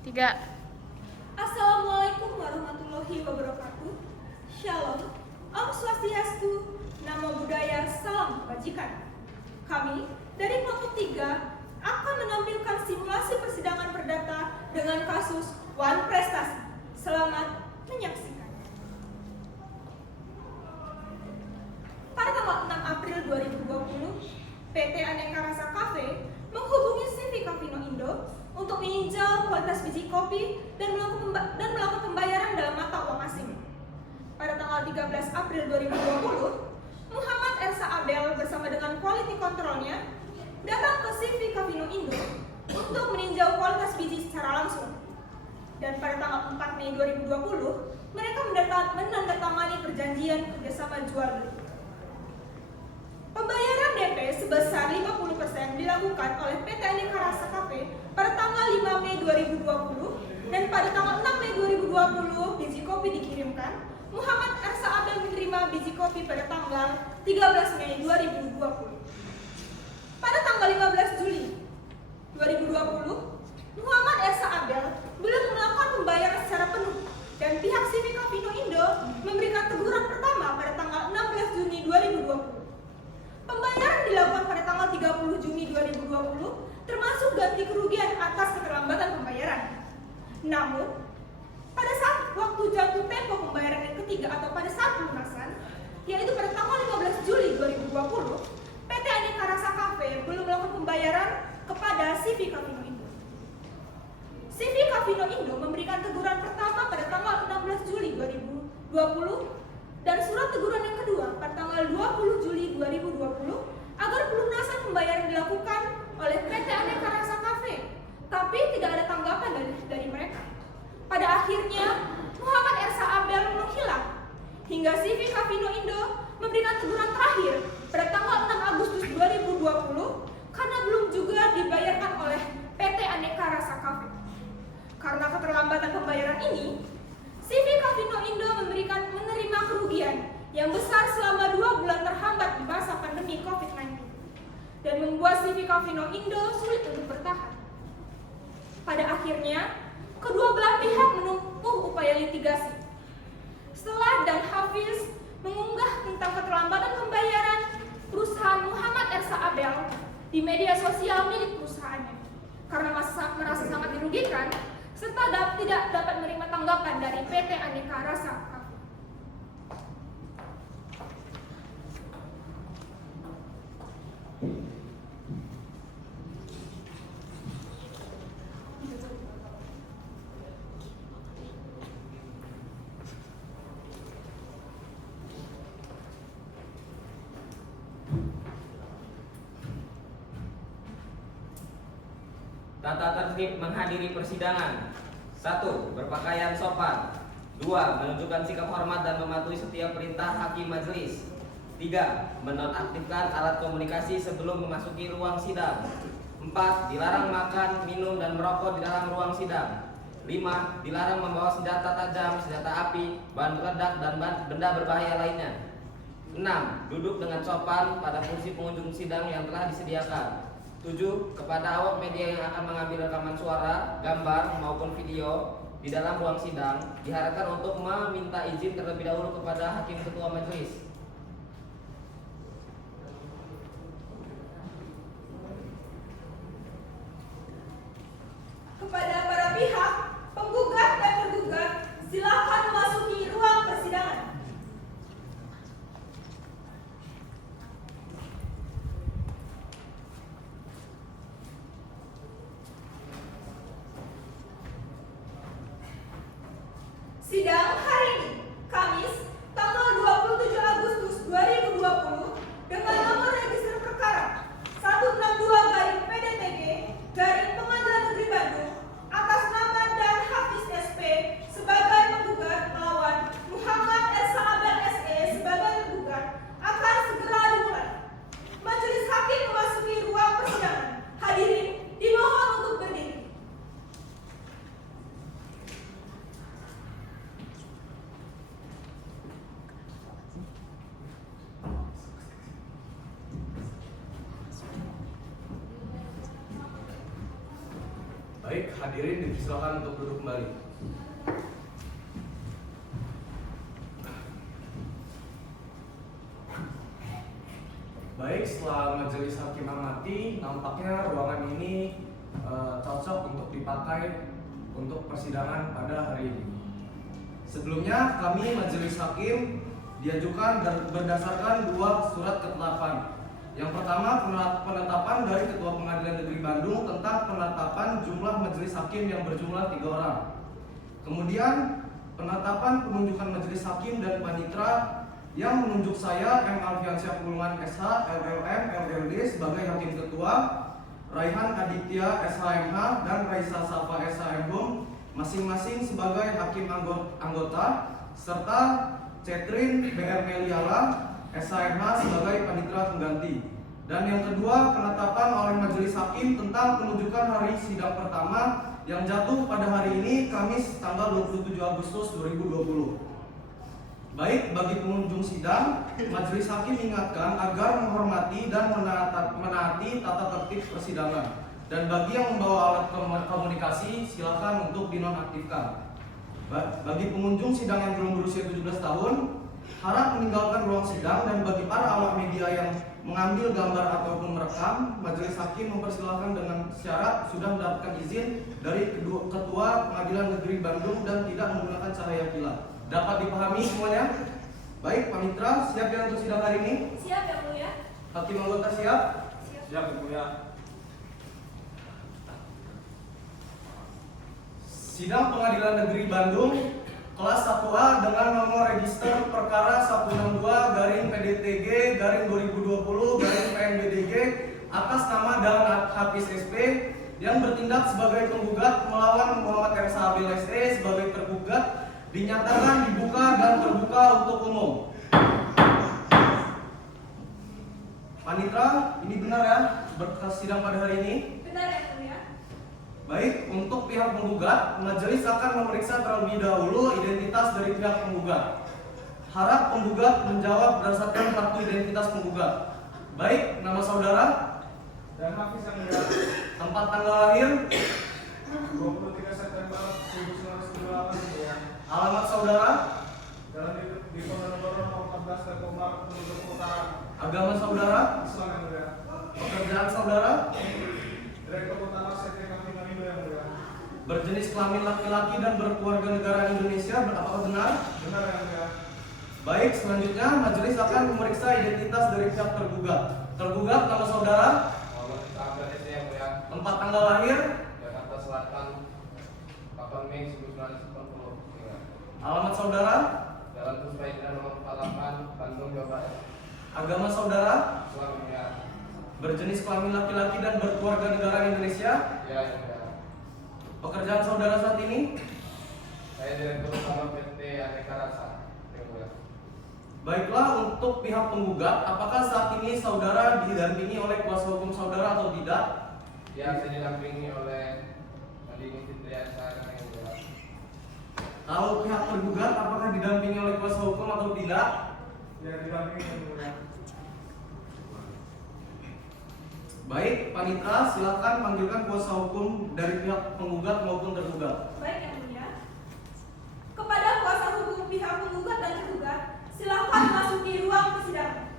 3. Assalamualaikum warahmatullahi wabarakatuh. Shalom, Om Swastiastu, Namo Buddhaya, Salam Kebajikan. Kami dari kelompok 3 akan menampilkan simulasi persidangan perdata dengan kasus Wan Prestasi. Selamat menyaksikan. Pada tanggal 6 April 2020, PT Aneka Rasa Cafe menghubungi CV Cafino Indo untuk meninjau kualitas biji kopi dan melakukan pembayaran dalam mata uang asing. Pada tanggal 13 April 2020, Muhammad Ersa Abel bersama dengan quality controlnya datang ke CV Cafino Indo untuk meninjau kualitas biji secara langsung. Dan pada tanggal 4 Mei 2020, mereka menandatangani perjanjian kerjasama jual beli. Pembayaran DP sebesar 50% dilakukan oleh PT Aneka Rasa Cafe pada tanggal 5 Mei 2020 dan pada tanggal 6 Mei 2020 biji kopi dikirimkan. Muhammad Ersa Abel menerima biji kopi pada tanggal 13 Mei 2020. Pada tanggal 15 Juli 2020, Muhammad Ersa Abel belum melakukan pembayaran secara penuh dan pihak CV Cafino Indo memberikan teguran pertama pada tanggal 16 Juni 2020. Pembayaran dilakukan pada tanggal 30 Juni 2020, termasuk ganti kerugian atas keterlambatan pembayaran. Namun, pada saat waktu jatuh tempo pembayaran yang ketiga atau pada saat pelunasan, yaitu pada tanggal 15 Juli 2020, PT Aneka Rasa Cafe belum melakukan pembayaran kepada CV Cafino Indo. CV Cafino Indo memberikan teguran pertama pada tanggal 16 Juli 2020 dan surat teguran yang kedua pada tanggal 20 Juli 2020 agar pelunasan pembayaran dilakukan oleh PT Aneka Rasa Cafe, tapi tidak ada tanggapan dari mereka. Pada akhirnya, Muhammad Ersa Abel menghilang hingga CV Cafino Indo memberikan teguran terakhir pada tanggal 6 Agustus 2020 karena belum juga dibayarkan oleh PT Aneka Rasa Cafe. Karena keterlambatan pembayaran ini, CV Cafino Indo menerima kerugian yang besar selama 2 bulan terhambat di masa pandemi COVID-19 dan membuat CV Cafino Indo sulit untuk bertahan. Pada akhirnya, kedua belah pihak menempuh upaya litigasi. Setelah Dan Hafiz mengunggah tentang keterlambatan pembayaran perusahaan Muhammad Ersa Abel di media sosial milik perusahaannya karena merasa sangat dirugikan serta tidak dapat menerima tanggapan dari PT Aneka Rasa Cafe. Tata tertib menghadiri persidangan. 1. Berpakaian sopan. 2. Menunjukkan sikap hormat dan mematuhi setiap perintah hakim majelis. 3. Menonaktifkan alat komunikasi sebelum memasuki ruang sidang. 4. Dilarang makan, minum, dan merokok di dalam ruang sidang. 5. Dilarang membawa senjata tajam, senjata api, bahan peledak, dan benda berbahaya lainnya. 6. Duduk dengan sopan pada kursi pengunjung sidang yang telah disediakan. 7. Kepada awak media yang akan mengambil rekaman suara, gambar, maupun video di dalam ruang sidang, diharapkan untuk meminta izin terlebih dahulu kepada Hakim Ketua Majelis. Kepada para pihak, penggugat dan tergugat, silakan memasuki ruang persidangan. Sidang hari ini, Kamis, tanggal 27 Agustus 2020, dengan nomor register perkara 162-PDTG-Pengadilan Negeri Bandung, atas nama Dan Hafiz SP sebagai penggugat melawan Muhammad Ersa Abel SE sebagai tergugat, akan segera dimulai. Majelis Hakim memasuki ruang persidangan. Hadirin dimohon untuk berdiri. Baik, hadirin dipersilakan untuk duduk kembali. Baik, setelah majelis hakim amati, nampaknya ruangan ini cocok untuk dipakai untuk persidangan pada hari ini. Sebelumnya, kami majelis hakim diajukan berdasarkan dua surat ketetapan. Yang pertama, penetapan dari Ketua Pengadilan Negeri Bandung tentang penetapan jumlah majelis hakim yang berjumlah 3 orang. Kemudian, penetapan penunjukan majelis hakim dan panitera yang menunjuk saya M. Alfiansyah Pulungan SH, LLM, LLD sebagai hakim ketua, Raihan Aditya SHMH dan Raisa Safa SHMHum masing-masing sebagai hakim anggota, serta Cetrin BR Meliala SHMH sebagai panitera pengganti. Dan yang kedua, penetapan oleh majelis hakim tentang penunjukan hari sidang pertama yang jatuh pada hari ini Kamis tanggal 27 Agustus 2020. Baik, bagi pengunjung sidang, majelis hakim ingatkan agar menghormati dan menaati tata tertib persidangan. Dan bagi yang membawa alat komunikasi, silakan untuk dinonaktifkan. Bagi pengunjung sidang yang belum berusia 17 tahun, harap meninggalkan ruang sidang. Dan bagi para awak media yang mengambil gambar ataupun merekam, majelis hakim mempersilahkan dengan syarat sudah mendapatkan izin dari Ketua Pengadilan Negeri Bandung dan tidak menggunakan cahaya kilat. Dapat dipahami semuanya? Baik, panitera, siap ya untuk sidang hari ini? Siap ya mulia. Hakim anggota siap? Siap ya mulia. Sidang Pengadilan Negeri Bandung kelas 1A dengan nomor register perkara 162-PDTG-2020-PNBDG atas nama Dahlan Hafiz SP yang bertindak sebagai penggugat melawan Muhammad RSH SE sebagai tergugat dinyatakan dibuka dan terbuka untuk umum. Panitera, ini benar ya berkas sidang pada hari ini? Benar ya mulia. Baik, untuk pihak penggugat, majelis akan memeriksa terlebih dahulu identitas dari pihak penggugat. Harap penggugat menjawab berdasarkan kartu identitas penggugat. Baik, nama saudara? Dan Hafiz yang mulia. Tempat tanggal lahir? 23 September 1998 ya. Alamat saudara? Jalan di Ponorogo nomor 14 Tekomar menuju Utara. Agama saudara? Islam yang mulia. Pekerjaan saudara? Direktur Utara CT Kami Indo yang mulia. Berjenis kelamin laki-laki dan berkeluarga negara Indonesia, apakah benar? Benar yang mulia. Baik, selanjutnya majelis akan memeriksa identitas dari pihak tergugat. Tergugat, nama saudara? Muhammad Abdul yang mulia. Tempat tanggal lahir? Jakarta Selatan 8 Mei 1940. Alamat saudara? Jalan Puspa Indra nomor 48 Bandung Jawa Barat. Agama saudara? Islam yang mulia. Berjenis kelamin laki-laki dan berkeluarga negara Indonesia. Ya yang mulia. Pekerjaan saudara saat ini? Saya Direktur Utama PT Aneka Rasa yang mulia. Baiklah, untuk pihak penggugat, apakah saat ini saudara didampingi oleh kuasa hukum saudara atau tidak? Ya, saya didampingi oleh Andini Fitriasa yang mulia. Kalau pihak tergugat, apakah didampingi oleh kuasa hukum atau tidak? Ya didampingi yang mulia. Baik, panitera, silakan panggilkan kuasa hukum dari pihak penggugat maupun tergugat. Baik yang mulia. Kepada kuasa hukum pihak penggugat dan tergugat, silakan memasuki ruang persidangan.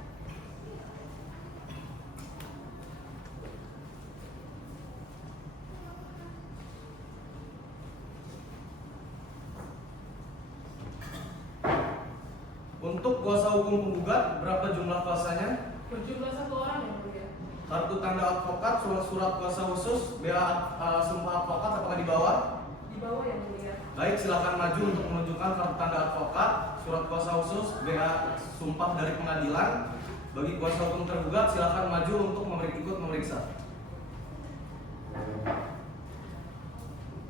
Untuk kuasa hukum penggugat, berapa jumlah kuasanya? Berjumlah 1 orang yang mulia. Kartu tanda advokat, surat kuasa khusus, BA sumpah advokat, apakah dibawa? Di bawah yang mulia. Baik, silakan maju untuk menunjukkan kartu tanda advokat, surat kuasa khusus, BA sumpah dari pengadilan. Bagi kuasa hukum tergugat, silakan maju untuk ikut memeriksa.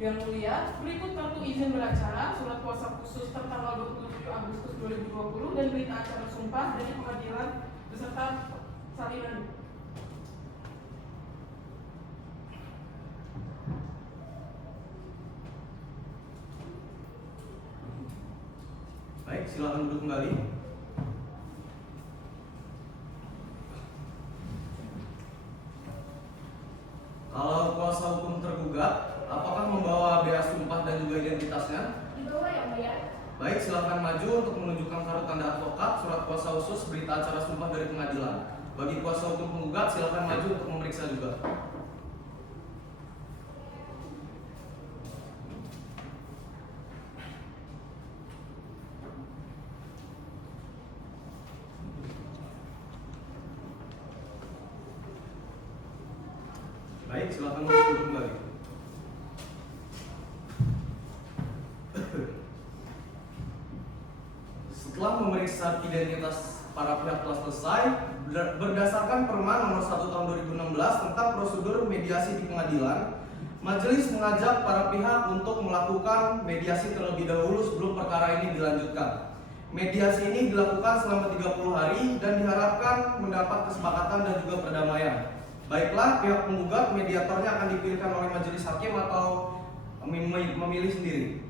Yang mulia, berikut kartu izin beracara, surat kuasa khusus tertanggal 27 Agustus 2020 dan berita acara sumpah dari pengadilan beserta salinan. Baik, silakan duduk kembali. Kalau kuasa hukum tergugat, apakah atasnya? Di bawah yang mulia. Baik, silakan maju untuk menunjukkan kartu tanda advokat, surat kuasa khusus, berita acara sumpah dari pengadilan. Bagi kuasa hukum penggugat, silakan maju untuk memeriksa juga. Baik, silakan maju kembali. Setelah memeriksa identitas para pihak telah selesai, berdasarkan Permen Nomor 1 Tahun 2016 tentang prosedur mediasi di pengadilan, majelis mengajak para pihak untuk melakukan mediasi terlebih dahulu sebelum perkara ini dilanjutkan. Mediasi ini dilakukan selama 30 hari dan diharapkan mendapat kesepakatan dan juga perdamaian. Baiklah, pihak penggugat mediatornya akan dipilihkan oleh majelis hakim atau memilih sendiri.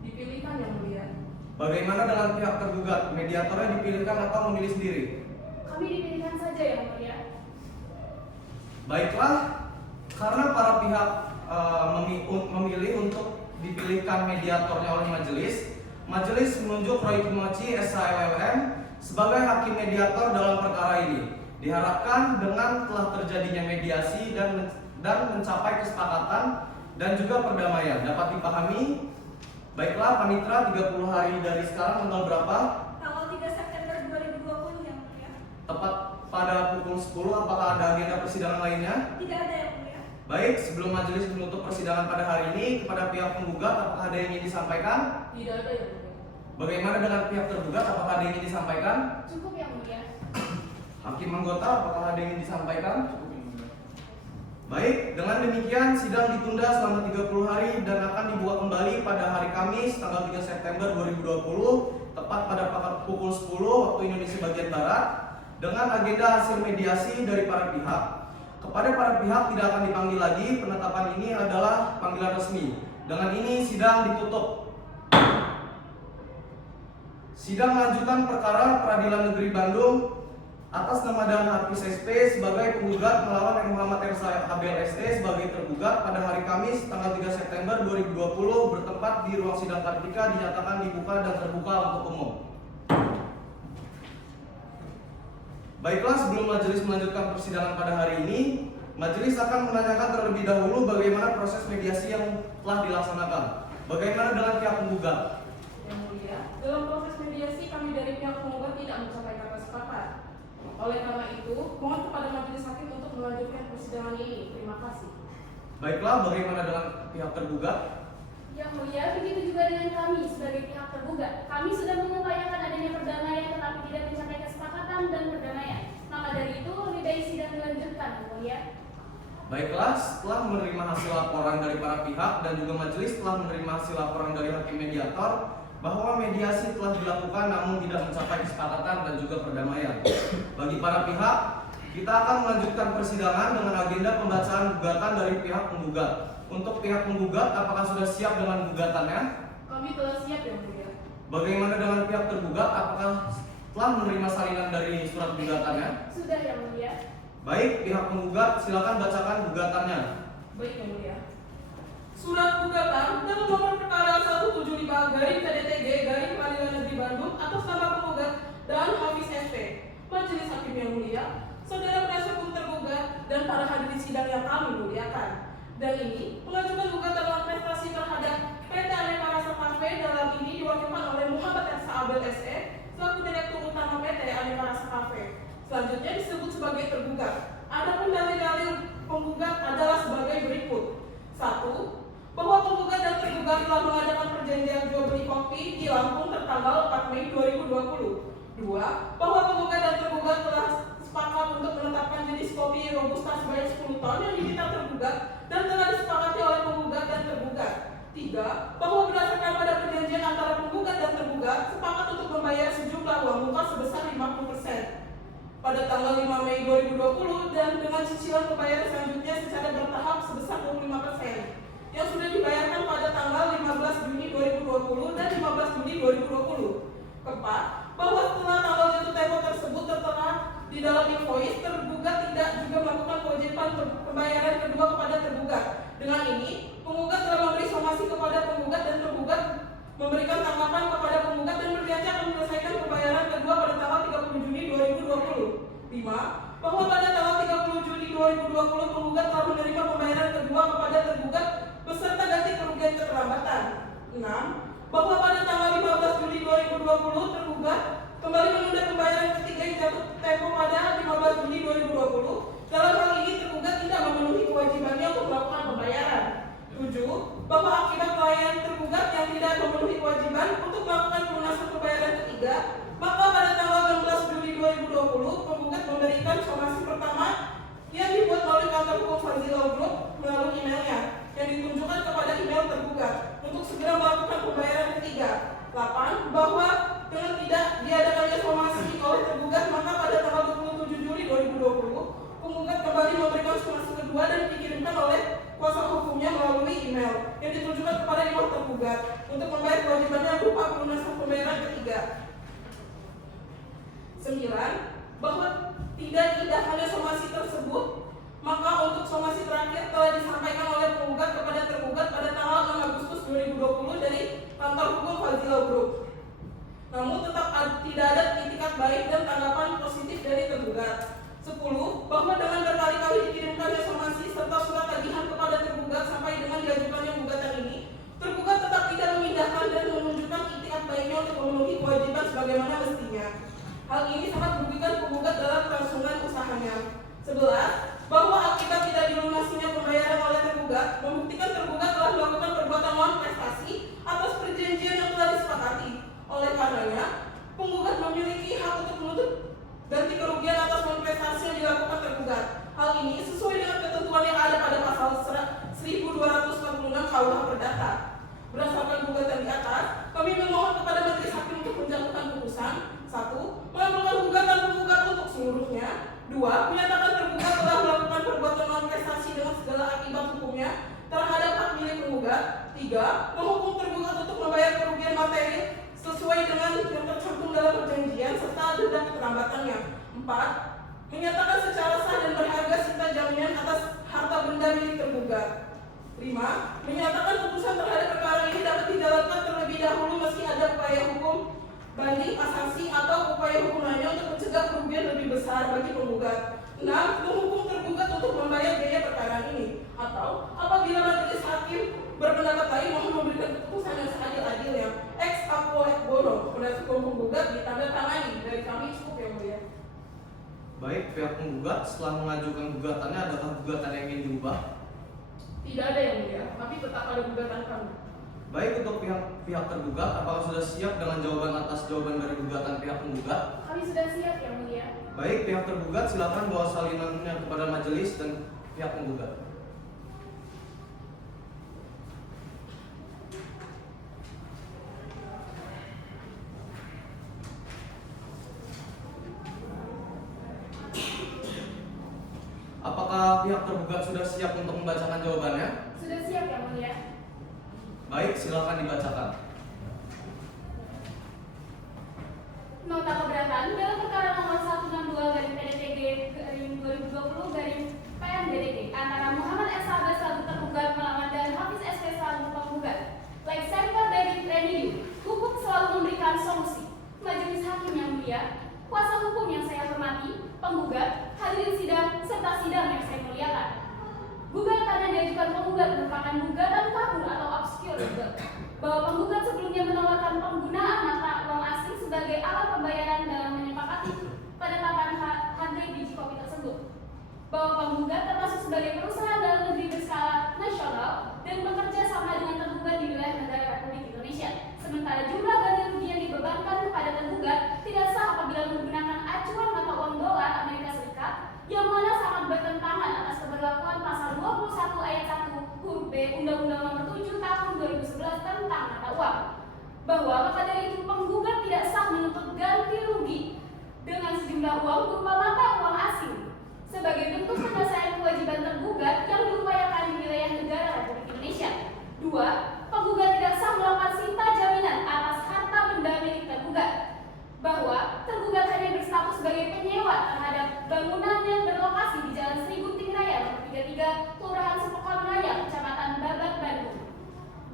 Dipilihkan yang mulia. Bagaimana dengan pihak tergugat? Mediatornya dipilihkan atau memilih sendiri? Kami dipilihkan saja yang mulia. Baiklah, karena para pihak memilih untuk dipilihkan mediatornya oleh majelis menunjuk Roy Kimochi SHLLM sebagai hakim mediator dalam perkara ini. Diharapkan dengan telah terjadinya mediasi dan mencapai kesepakatan dan juga perdamaian dapat dipahami. Baiklah, panitera 30 hari dari sekarang tanggal berapa? Tanggal 3 September 2020 yang mulia. Tepat pada pukul 10. Apakah ada agenda persidangan lainnya? Tidak ada yang mulia. Baik, sebelum majelis menutup persidangan pada hari ini, kepada pihak penggugat apakah ada yang ingin disampaikan? Tidak ada yang mulia. Bagaimana dengan pihak tergugat? Apakah ada yang ingin disampaikan? Cukup yang mulia. Hakim anggota, apakah ada yang ingin disampaikan? Baik, dengan demikian sidang ditunda selama 30 hari dan akan dibuka kembali pada hari Kamis tanggal 3 September 2020 tepat pada pukul 10 waktu Indonesia bagian Barat dengan agenda hasil mediasi dari para pihak. Kepada para pihak tidak akan dipanggil lagi, penetapan ini adalah panggilan resmi. Dengan ini sidang ditutup. Sidang lanjutan perkara Peradilan Negeri Bandung atas nama Dahlan Hafiz SP sebagai penggugat melawan M. Muhammad Ersa Habel ST sebagai tergugat pada hari Kamis tanggal 3 September 2020 bertempat di ruang sidang Kartika dinyatakan dibuka dan terbuka untuk umum. Baiklah, sebelum majelis melanjutkan persidangan pada hari ini, majelis akan menanyakan terlebih dahulu bagaimana proses mediasi yang telah dilaksanakan. Bagaimana dengan pihak penggugat? Yang mulia, dalam proses mediasi kami dari pihak penggugat tidak mencapai kata sepakat. Oleh karena itu, mohon kepada majelis hakim untuk melanjutkan persidangan ini. Terima kasih. Baiklah, bagaimana dengan pihak tergugat? Yang mulia, begitu juga dengan kami sebagai pihak tergugat. Kami sudah mengupayakan adanya perdamaian tetapi tidak mencapai kesepakatan dan perdamaian. Maka dari itu lebih baik sidang dilanjutkan, yang mulia. Baiklah, setelah menerima hasil laporan dari para pihak dan juga majelis telah menerima hasil laporan dari hakim mediator bahwa mediasi telah dilakukan namun tidak mencapai kesepakatan dan juga perdamaian. Bagi para pihak, kita akan melanjutkan persidangan dengan agenda pembacaan gugatan dari pihak penggugat. Untuk pihak penggugat, apakah sudah siap dengan gugatannya? Kami telah siap, yang mulia. Bagaimana dengan pihak tergugat? Apakah telah menerima salinan dari surat gugatannya? Sudah, yang mulia. Baik, pihak penggugat silakan bacakan gugatannya. Baik, yang mulia. Surat gugatan dalam nomor perkara 175/PDTG/Pengadilan Negeri Bandung atas nama penggugat dan Hafiz SP. Majelis Hakim yang mulia, saudara penasihat hukum tergugat dan para hadirin sidang yang kami muliakan. Dan ini pengajukan gugatan orkestrasi terhadap PT Aneka Rasa Cafe dalam ini diwakilkan oleh Muhammad Ersa Abel SE selaku Direktur Utama PT Aneka Rasa Cafe. Selanjutnya disebut sebagai tergugat. Adapun dalil-dalil penggugat adalah sebagai berikut. 1. Bahwa penggugat dan tergugat telah mengadakan perjanjian jual beli kopi di Lampung tertanggal 4 Mei 2020. 2. Bahwa penggugat dan tergugat telah sepakat untuk menetapkan jenis kopi Robusta sebanyak 10 ton yang diminta tergugat dan telah disepakati oleh penggugat dan tergugat. 3. Bahwa berdasarkan pada perjanjian antara penggugat dan tergugat sepakat untuk membayar sejumlah uang muka sebesar 50% pada tanggal 5 Mei 2020 dan dengan cicilan pembayaran selanjutnya secara bertahap sebesar 25% yang sudah dibayarkan pada tanggal 15 Juni 2020 dan 15 Juni 2020. Keempat, bahwa setelah tanggal jatuh tempo tersebut tertera di dalam invoice, tergugat tidak juga melakukan kewajiban pembayaran kedua kepada tergugat. Dengan ini, penggugat telah memberi somasi kepada penggugat dan tergugat 5. Bahwa pada tanggal 30 Juli 2020 penggugat telah menerima pembayaran kedua kepada tergugat beserta ganti kerugian keterlambatan. 6. Bahwa pada tanggal 15 Juli 2020 tergugat kembali menunda pembayaran ketiga yang jatuh tempo pada 15 Juli 2020. Dalam hal ini tergugat tidak memenuhi kewajibannya untuk melakukan pembayaran. 7. Bahwa akibat pelayanan tergugat yang tidak memenuhi kewajiban untuk melakukan pelunasan pembayaran ketiga, maka pada tanggal 16 Juli 2020 penggugat memberikan somasi pertama yang dibuat melalui kantor hukum Fazila Group melalui emailnya yang ditunjukkan kepada email tergugat untuk segera melakukan pembayaran ketiga. 8. Bahwa dengan tidak diadakannya somasi oleh tergugat, maka pada tanggal 27 Juli 2020 penggugat kembali memberikan somasi kedua dan dikirimkan oleh kuasa hukumnya melalui email yang ditunjukkan kepada email tergugat untuk membayar kewajibannya berupa pelunasan pembayaran ketiga. 9. Bahwa tidak diindahkannya somasi tersebut, maka untuk somasi terakhir telah disampaikan oleh penggugat kepada tergugat pada tanggal 6 Agustus 2020 dari kantor hukum Fazila Group. Namun tetap tidak ada itikat baik dan tanggapan positif dari tergugat. 10. Bahwa dengan berkali-kali dikirimkannya somasi serta surat tagihan kepada tergugat sampai dengan diajukannya gugatan ini, tergugat tetap tidak memindahkan dan menunjukkan itikat baiknya untuk memenuhi kewajiban sebagaimana mestinya. Hal ini sangat merugikan penggugat dalam kelangsungan usahanya. 11. Bahwa akibat tidak dilunasinya pembayaran oleh tergugat, membuktikan tergugat telah melakukan perbuatan non prestasi atas perjanjian yang telah disepakati. Oleh karenanya, penggugat memiliki hak untuk menuntut ganti kerugian atas non prestasi yang dilakukan tergugat. Hal ini sesuai dengan ketentuan yang ada pada pasal 1246 KUH Perdata. Berdasarkan gugatan di atas, kami memohon kepada Majelis Hakim untuk menjatuhkan putusan. 1. Mengabulkan gugatan penggugat untuk seluruhnya. 2. Menyatakan tergugat telah melakukan perbuatan non prestasi dengan segala akibat hukumnya terhadap hak milik penggugat. 3. Menghukum tergugat untuk membayar kerugian materi sesuai dengan yang tercantum dalam perjanjian serta denda keterlambatannya. 4. Menyatakan secara sah dan berharga serta jaminan atas harta benda milik tergugat. 5. Menyatakan putusan terhadap perkara ini dapat dijalankan terlebih dahulu meski ada upaya hukum banding, kasasi, atau upaya hukum lainnya untuk mencegah kerugian lebih besar bagi penggugat. 6. Menghukum tergugat untuk membayar biaya perkara ini. Atau apabila Majelis Hakim berpendapat lain, mohon memberikan keputusan yang seadil-adilnya. Ex apo et bono, penasihat hukum penggugat ditandatangani. Dari kami cukup yang mulia. Baik, pihak penggugat setelah mengajukan gugatannya, adakah gugatan yang ingin diubah? Tidak ada yang mulia, tapi tetap ada gugatan kami. Baik, untuk pihak tergugat, apakah sudah siap dengan jawaban atas jawaban dari gugatan pihak penggugat? Kami sudah siap yang mulia. Baik, pihak tergugat silakan bawa salinannya kepada majelis dan pihak penggugat. Apakah pihak tergugat sudah siap untuk membacakan jawabannya? Sudah siap yang mulia. Baik, silakan dibacakan. Nota keberatan dalam perkara nomor 162/PDTG/2020/PMDDG antara Muhammad S. Sabes selaku tergugat melawan dan Hafiz SP selaku penggugat. Like Center David Reniu, hukum selalu memberikan solusi. Majelis Hakim yang mulia, kuasa hukum yang saya hormati, penggugat, hadirin sidang serta sidang yang saya muliakan. Gugatan yang diajukan penggugat merupakan gugatan kabur atau obscure legal, bahwa penggugat sebelumnya menawarkan penggunaan mata uang asing sebagai alat pembayaran dalam menyepakati penetapan harga biji kopi tersebut, bahwa penggugat termasuk sebagai perusahaan dalam negeri berskala nasional dan bekerja sama dengan tergugat di wilayah negara Republik Indonesia, sementara jumlah ganti rugi yang dibebankan kepada tergugat tidak sah apabila menggunakan acuan mata uang dolar Amerika Serikat yang mana sangat bertentangan atas keberlakuan pasal 21 ayat 1 huruf B Undang-Undang Nomor 7 Tahun 2011 tentang mata uang, bahwa maka dari itu penggugat tidak sah menuntut ganti rugi dengan sejumlah uang berupa mata uang asing sebagai bentuk penyelesaian kewajiban tergugat yang diupayakan di wilayah negara Republik Indonesia. 2. Penggugat tidak sah melakukan sinta jaminan atas harta benda milik tergugat, bahwa tergugat hanya berstatus sebagai penyewa terhadap bangunan yang berlokasi di Jalan Seribu Tingraya Nomor 33, Kelurahan Sepekon Raya, Kecamatan Babat, Bandung,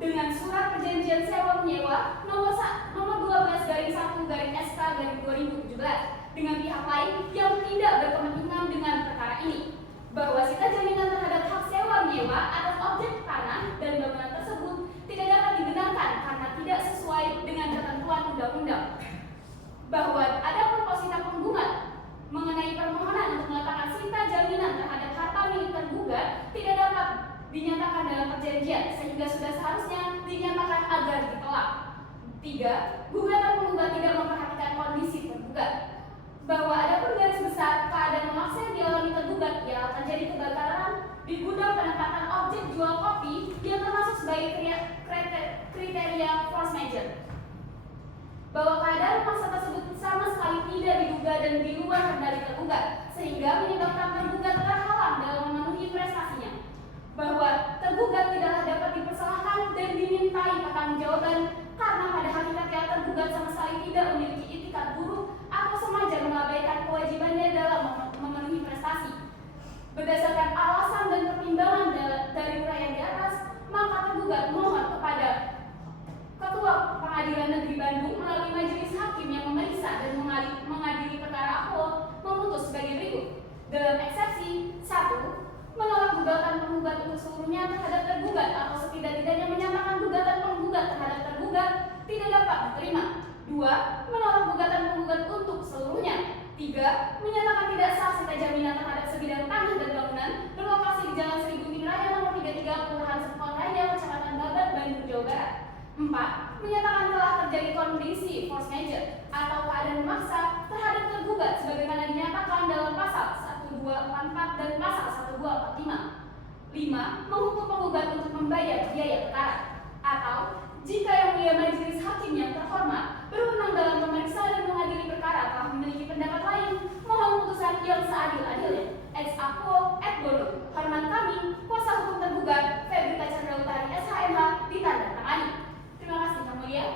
dengan surat perjanjian sewa menyewa nomor 12/1/SK/2017 dengan pihak lain yang tidak berkepentingan dengan perkara ini, bahwa sita jaminan terhadap hak sewa menyewa atas objek tanah dan bangunan tersebut tidak dapat dibenarkan karena tidak sesuai dengan ketentuan undang-undang, bahwa adapun posisi penggugat mengenai permohonan untuk meletakkan sita jaminan terhadap harta milik tergugat tidak dapat dinyatakan dalam perjanjian sehingga sudah seharusnya dinyatakan agar ditolak. 3. Gugatan penggugat tidak memperhatikan kondisi tergugat, bahwa adapun garis besar keadaan memaksa yang dialami tergugat yang akan jadi kebakaran di gudang penempatan objek jual kopi yang termasuk sebagai kriteria force majeure, bahwa keadaan memaksa tersebut sama sekali tidak diduga dan di luar kendali tergugat sehingga menyebabkan tergugat terhalang dalam memenuhi prestasinya, bahwa tergugat tidaklah dapat dipersalahkan dan dimintai pertanggungjawaban karena pada hakikatnya tergugat sama sekali tidak memiliki itikat buruk atau sengaja mengabaikan kewajibannya dalam memenuhi prestasi. Berdasarkan alasan dan pertimbangan dari uraian di atas, maka tergugat mohon kepada Ketua Pengadilan Negeri Bandung melalui majelis hakim yang memeriksa dan mengadili perkara aku memutus sebagai berikut. Dalam eksepsi 1, menolak gugatan penggugat untuk seluruhnya terhadap tergugat atau setidak-tidaknya menyatakan gugatan penggugat terhadap tergugat tidak dapat diterima. 2. Menolak gugatan penggugat untuk seluruhnya. 3. Menyatakan tidak sah sita jaminan terhadap sebidang tanah dan bangunan berlokasi di Jalan Sri Gunting Raya nomor 33 Kelurahan Serpong Raya, Kecamatan Babat, Bandung, Jawa Barat. 4. Menyatakan telah terjadi kondisi force majeure atau keadaan memaksa terhadap tergugat sebagaimana dinyatakan dalam pasal 1244 dan pasal 1245. 5. Menghukum penggugat untuk membayar biaya perkara. Atau jika yang mulia majelis hakim yang terhormat berwenang dalam memeriksa dan mengadili perkara telah memiliki pendapat lain, mohon putusan yang seadil-adilnya. Ex aequo et bono. Hormat kami, kuasa hukum tergugat Febrita Chandrautari SHMH ditandatangani. Terima kasih Yang Mulia.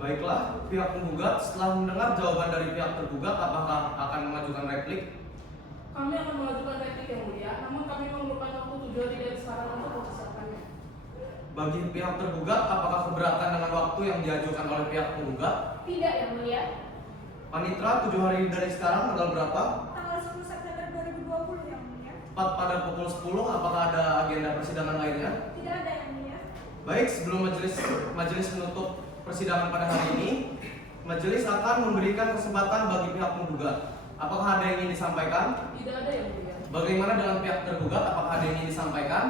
Baiklah, pihak penggugat setelah mendengar jawaban dari pihak tergugat, apakah akan mengajukan replik? Kami akan mengajukan replik Yang Mulia, namun kami memerlukan waktu 7 hari dari sekarang untuk mempersiapkannya. Bagi pihak tergugat, apakah keberatan dengan waktu yang diajukan oleh pihak penggugat? Tidak Yang Mulia. Panitra, 7 hari dari sekarang tanggal berapa? Tanggal 10 September 2020 Yang Mulia. Tepat pada pukul 10, apakah ada agenda persidangan lainnya? Tidak ada Yang Mulia. Baik, sebelum majelis menutup persidangan pada hari ini, majelis akan memberikan kesempatan bagi pihak penggugat. Apakah ada yang ingin disampaikan? Tidak ada Yang Mulia. Bagaimana dengan pihak tergugat? Apakah ada yang ingin disampaikan?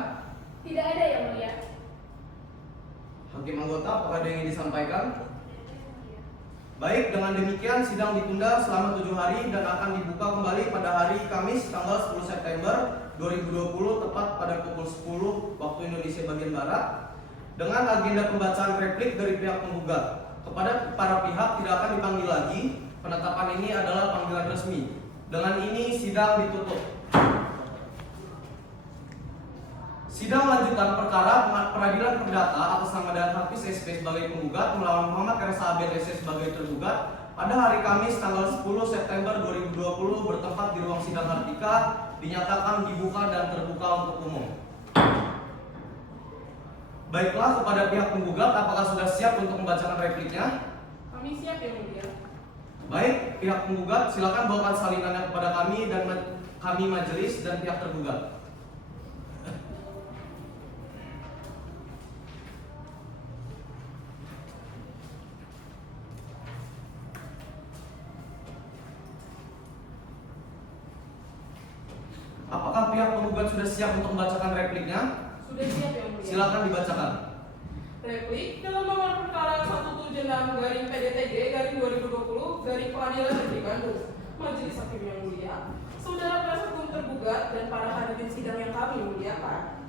Tidak ada Yang Mulia. Hakim anggota, apakah ada yang ingin disampaikan? Baik, dengan demikian sidang ditunda selama 7 hari dan akan dibuka kembali pada hari Kamis tanggal 10 September 2020 tepat pada pukul 10 waktu Indonesia bagian Barat dengan agenda pembacaan replik dari pihak penggugat. Kepada para pihak tidak akan dipanggil lagi. Penetapan ini adalah panggilan resmi. Dengan ini sidang ditutup. Sidang lanjutan perkara peradilan perdata atas nama Dahlan Hafiz SP sebagai penggugat melawan Muhammad Reza Abel SS sebagai tergugat pada hari Kamis tanggal 10 September 2020 bertempat di ruang sidang Hartika dinyatakan dibuka dan terbuka untuk umum. Baiklah, kepada pihak penggugat, apakah sudah siap untuk membacakan repliknya? Kami siap Yang Mulia. Baik, pihak penggugat silakan bawakan salinannya kepada kami dan kami majelis dan pihak tergugat. Apakah pihak penggugat sudah siap untuk membacakan repliknya? Sudah siap Yang Mulia. Silakan dibacakan. Replik dalam nomor perkara 176/PDTG/2020 dari Pengadilan Negeri Bandung. Majelis Hakim yang mulia, saudara penasihat hukum tergugat dan para hadirin sidang yang kami muliakan,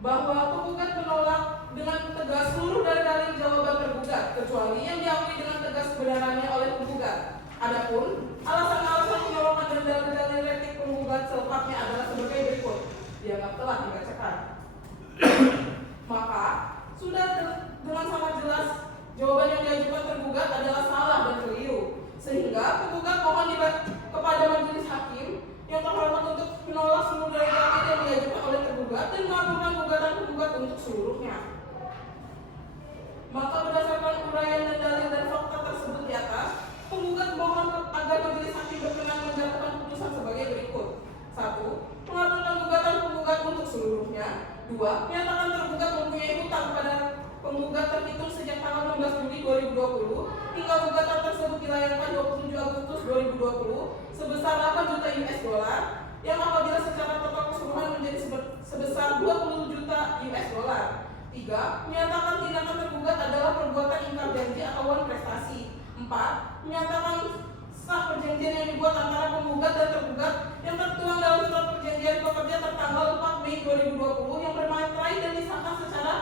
bahwa penggugat menolak dengan tegas seluruh dalil jawaban tergugat kecuali yang diakui dengan tegas kebenarannya oleh penggugat. Adapun alasan-alasan penolakan dan dalil-dalil replik penggugat selengkapnya adalah sebagai berikut. Dianggap telah dibacakan. Maka sudah dengan sangat jelas jawaban yang diajukan tergugat adalah salah dan keliru, sehingga penggugat mohon kepada majelis hakim yang terhormat untuk menolak seluruh dalil yang diajukan oleh tergugat dan mengabulkan gugatan penggugat untuk seluruhnya. Maka berdasarkan uraian dan dalil dan fakta tersebut di atas, penggugat penggugat terhitung sejak tanggal 16 Juli 2020 hingga gugatan tersebut dilayangkan 27 Agustus 2020 sebesar 8 juta US dollar yang apabila secara total keseluruhan menjadi sebesar 20 juta US dollar. 3. Menyatakan tindakan tergugat adalah perbuatan ingkar janji atau wan prestasi. 4. Menyatakan sah perjanjian yang dibuat antara penggugat dan tergugat yang tertuang dalam surat perjanjian pekerja tertanggal 4 Mei 2020 yang bermaterai dan disahkan secara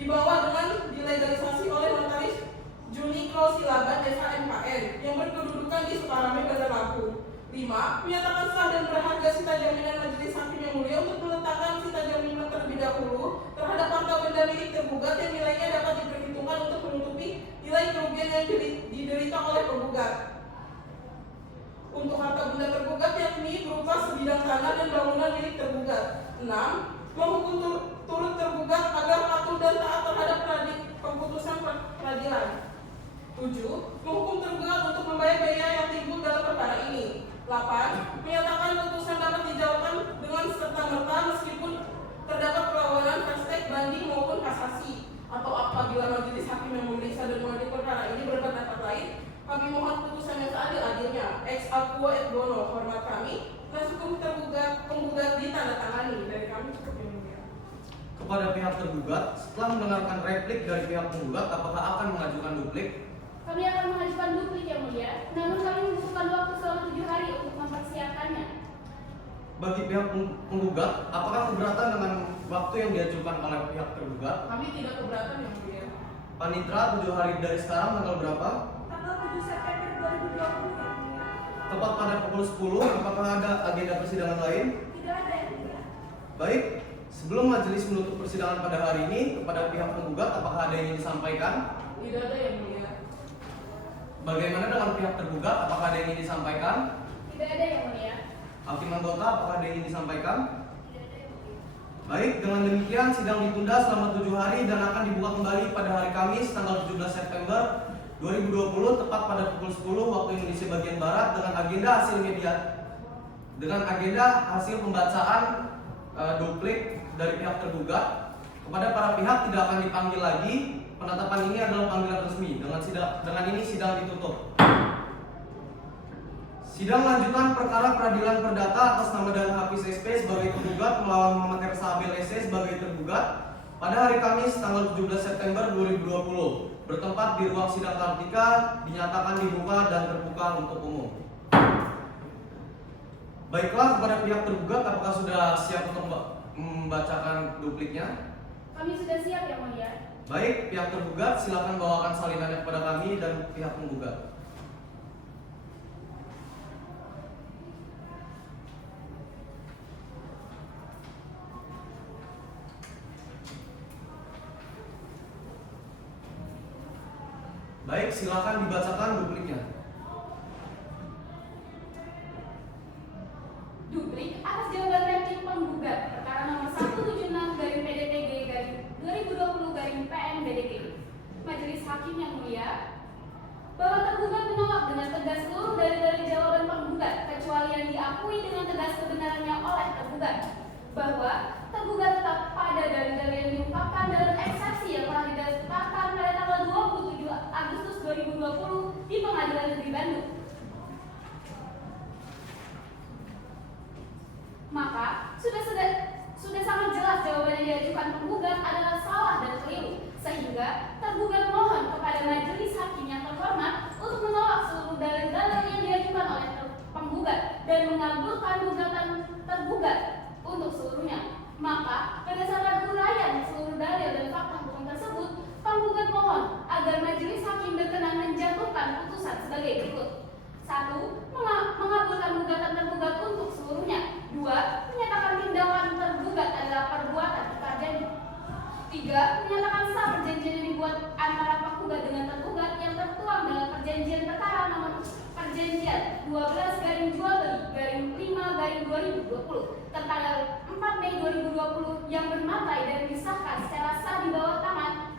di bawah dengan dilegalisasi oleh notaris Junikro Silaban SHMKN yang berkedudukan di Sukarame, Bandar Lampung. 5. Menyatakan sah dan berharga sita jaminan Majelis Hakim yang Mulia untuk meletakkan sita jaminan terlebih dahulu terhadap harta benda milik tergugat yang nilainya dapat diperhitungkan untuk menutupi nilai kerugian yang diderita oleh penggugat. Untuk harta benda tergugat yakni berupa sebidang tanah dan bangunan milik tergugat. 6. Menghukum turut tergugat agar patuh dan taat terhadap keputusan peradilan. 7. Menghukum tergugat untuk membayar biaya yang timbul dalam perkara ini. 8. Menyatakan putusan dapat dijawabkan dengan serta-merta meskipun terdapat perlawanan banding maupun kasasi, atau apabila majelis hakim yang memeriksa dan mengadili perkara ini berpendapat lain, kami mohon putusan yang seadil-adilnya. Ex aquo et bono. Hormat kami, nas hukum penggugat ditandatangani. Dari kami cukup yang mulia. Kepada pihak tergugat, setelah mendengarkan replik dari pihak penggugat, apakah akan mengajukan duplik? Kami akan mengajukan duplik yang mulia, namun kami membutuhkan waktu selama 7 hari untuk mempersiapkannya. Bagi pihak penggugat, apakah keberatan dengan waktu yang diajukan oleh pihak tergugat? Kami tidak keberatan yang mulia. Panitra, 7 hari dari sekarang tanggal berapa? Tanggal 7 September 2020 yang mulia. Tepat pada pukul 10, apakah ada agenda persidangan lain? Tidak ada yang mulia. Baik, sebelum majelis menutup persidangan pada hari ini, kepada pihak penggugat, apakah ada yang ingin disampaikan? Tidak ada yang mulia. Bagaimana dengan pihak tergugat, apakah ada yang ingin disampaikan? Tidak ada yang mulia. Hakim anggota, apakah ada yang ingin disampaikan? Tidak ada yang mulia. Baik, dengan demikian sidang ditunda selama 7 hari dan akan dibuka kembali pada hari Kamis tanggal 17 September 2020 tepat pada pukul 10 waktu Indonesia bagian Barat dengan agenda hasil pembacaan duplik dari pihak tergugat. Kepada para pihak tidak akan dipanggil lagi. Penetapan ini adalah panggilan resmi. Dengan ini sidang ditutup. Sidang lanjutan perkara peradilan perdata atas nama Dahlan Hafiz SP sebagai tergugat melawan Muhammad Ersa Abel SC sebagai tergugat pada hari Kamis tanggal 17 September 2020 bertempat di ruang sidang Kartika, dinyatakan dibuka dan terbuka untuk umum. Baiklah, kepada pihak tergugat, apakah sudah siap untuk membacakan dupliknya? Kami sudah siap yang mulia. Baik, pihak tergugat silakan bawakan salinannya kepada kami dan pihak penggugat. Baik, silakan dibacakan dupliknya. Duplik atas jawaban replik penggugat perkara nomor 176/PDTG/2020/PN-BDG. Majelis Hakim yang Mulia, bahwa tergugat menolak dengan tegas seluruh dari jawaban penggugat kecuali yang diakui dengan tegas kebenarannya oleh tergugat, bahwa tergugat tetap pada dalil-dalil yang diungkapkan dalam eksepsi yang telah didaftarkan pada tanggal 27 Agustus 2020 di Pengadilan Negeri Bandung. Maka sudah sangat jelas jawaban yang diajukan penggugat adalah salah dan keliru, sehingga tergugat mohon kepada majelis hakim yang terhormat untuk menolak seluruh dalil-dalil yang diajukan oleh penggugat dan mengabulkan gugatan tergugat untuk seluruhnya. Maka berdasarkan uraian seluruh dalil dan fakta hukum tersebut, penggugat mohon agar majelis hakim berkenan menjatuhkan putusan sebagai berikut. 1. Mengabulkan gugatan tergugat untuk seluruhnya. 2. Menyatakan tindakan tergugat adalah perbuatan ingkar janji. 3. Menyatakan sah perjanjian yang dibuat antara penggugat dengan tergugat yang tertuang dalam perjanjian perkara nomor perjanjian 12/5/2020 tertanggal 4 Mei 2020 yang bermaterai dan disahkan secara sah di bawah tangan.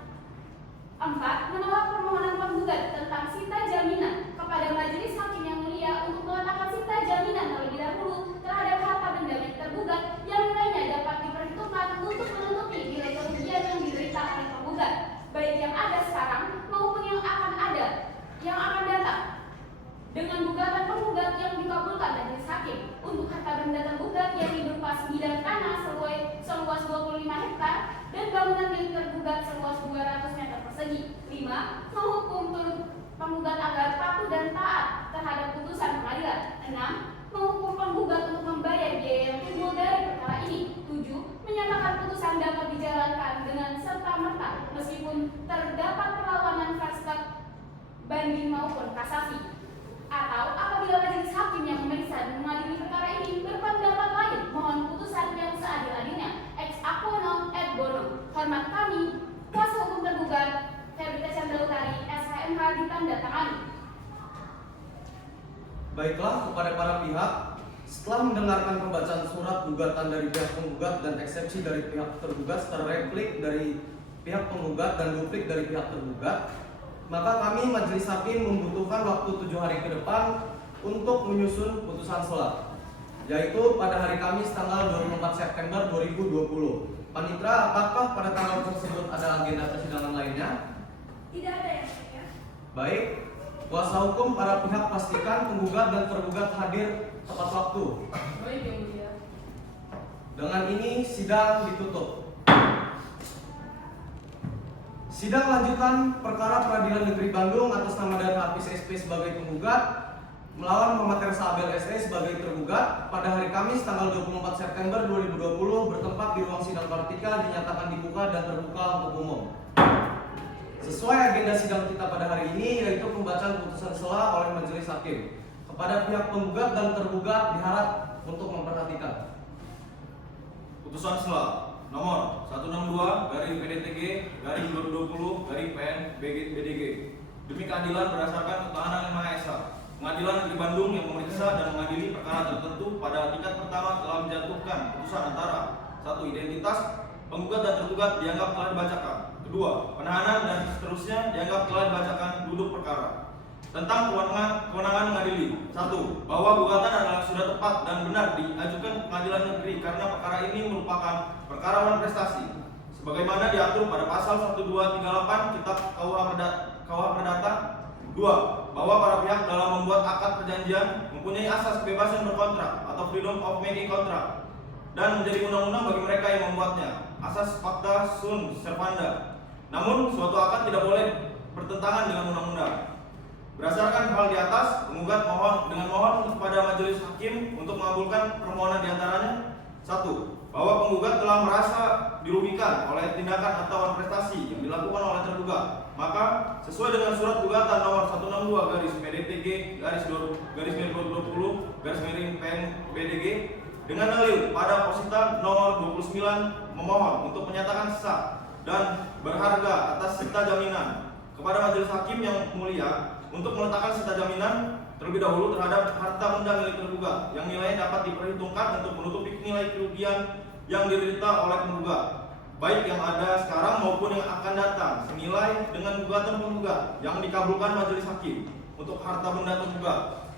4. Menolak permohonan penggugat tentang sita jaminan kepada majelis hakim yang mulia untuk meletakkan sita jaminan terlebih dahulu terhadap harta benda milik tergugat yang nilainya dapat diperhitungkan untuk menutupi nilai kerugian yang diderita oleh penggugat, baik terdapat perlawanan faksat banding maupun kasasi, atau apabila majelis hakim yang memeriksa dan mengadili perkara ini berpendapat lain, mohon putusan yang seadil-adilnya ex aequo et bono. Hormat kami, kuasa hukum tergugat Febrita Chandra Utari, SHMH, ditandatangani. Baiklah, kepada para pihak, setelah mendengarkan pembacaan surat gugatan dari pihak penggugat dan eksepsi dari pihak tergugat serta replik dari pihak penggugat dan duplik dari pihak tergugat, maka kami majelis hakim membutuhkan waktu 7 hari ke depan untuk menyusun putusan selah, yaitu pada hari Kamis tanggal 24 September 2020. Panitra, apakah pada tanggal tersebut ada agenda persidangan lainnya? Tidak ada yang mulia. Baik, kuasa hukum para pihak pastikan penggugat dan tergugat hadir tepat waktu. Baik yang mulia. Dengan ini sidang ditutup. Sidang lanjutan perkara Pengadilan Negeri Bandung atas nama dan Hafiz SP sebagai penggugat melawan Muhammad Tersa Abel SE sebagai tergugat pada hari Kamis tanggal 24 September 2020 bertempat di ruang sidang Kartika dinyatakan dibuka dan terbuka untuk umum. Sesuai agenda sidang kita pada hari ini, yaitu pembacaan putusan selah oleh majelis hakim. Kepada pihak penggugat dan tergugat diharap untuk memperhatikan. Putusan selah nomor 162/PDTG/2020/PN-BDG. Demi keadilan berdasarkan keterangan yang Maha Esa, Pengadilan Negeri Bandung yang memeriksa dan mengadili perkara tertentu pada tingkat pertama telah menjatuhkan putusan antara: 1. Identitas penggugat dan tergugat dianggap telah dibacakan. 2. Penahanan dan seterusnya dianggap telah dibacakan duduk perkara. Tentang kewenangan mengadili: 1. Bahwa gugatan adalah sudah tepat dan benar diajukan ke Pengadilan Negeri karena perkara ini merupakan perkara wan prestasi sebagaimana diatur pada pasal 1238 Kitab KUH Perdata. 2. Bahwa para pihak dalam membuat akad perjanjian mempunyai asas kebebasan berkontrak atau freedom of making contract dan menjadi undang-undang bagi mereka yang membuatnya, asas pacta sunt servanda. Namun suatu akad tidak boleh bertentangan dengan undang-undang. Berdasarkan hal di atas, penggugat mohon kepada majelis hakim untuk mengabulkan permohonan diantaranya: 1. Bahwa penggugat telah merasa dirugikan oleh tindakan atau prestasi yang dilakukan oleh tergugat, maka sesuai dengan surat gugatan nomor 162/PDTG/2020/PN-BDG dengan dalil pada posita nomor 29 memohon untuk menyatakan sah dan berharga atas sita jaminan kepada majelis hakim yang mulia untuk meletakkan sita jaminan terlebih dahulu terhadap harta benda milik tergugat yang nilainya dapat diperhitungkan untuk menutupi nilai kerugian yang diderita oleh penggugat, baik yang ada sekarang maupun yang akan datang, senilai dengan gugatan penggugat yang dikabulkan majelis hakim untuk harta benda tergugat.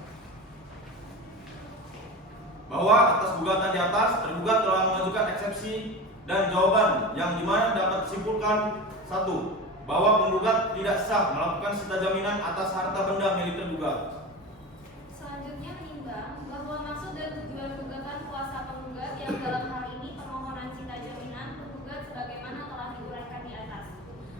Bahwa atas gugatan di atas, tergugat telah mengajukan eksepsi dan jawaban yang dimana dapat disimpulkan: 1. Bahwa penggugat tidak sah melakukan sita jaminan atas harta benda milik tergugat. Selanjutnya menimbang bahwa maksud dan tujuan gugatan kuasa penggugat yang dalam hal ini permohonan sita jaminan penggugat sebagaimana telah diuraikan di atas,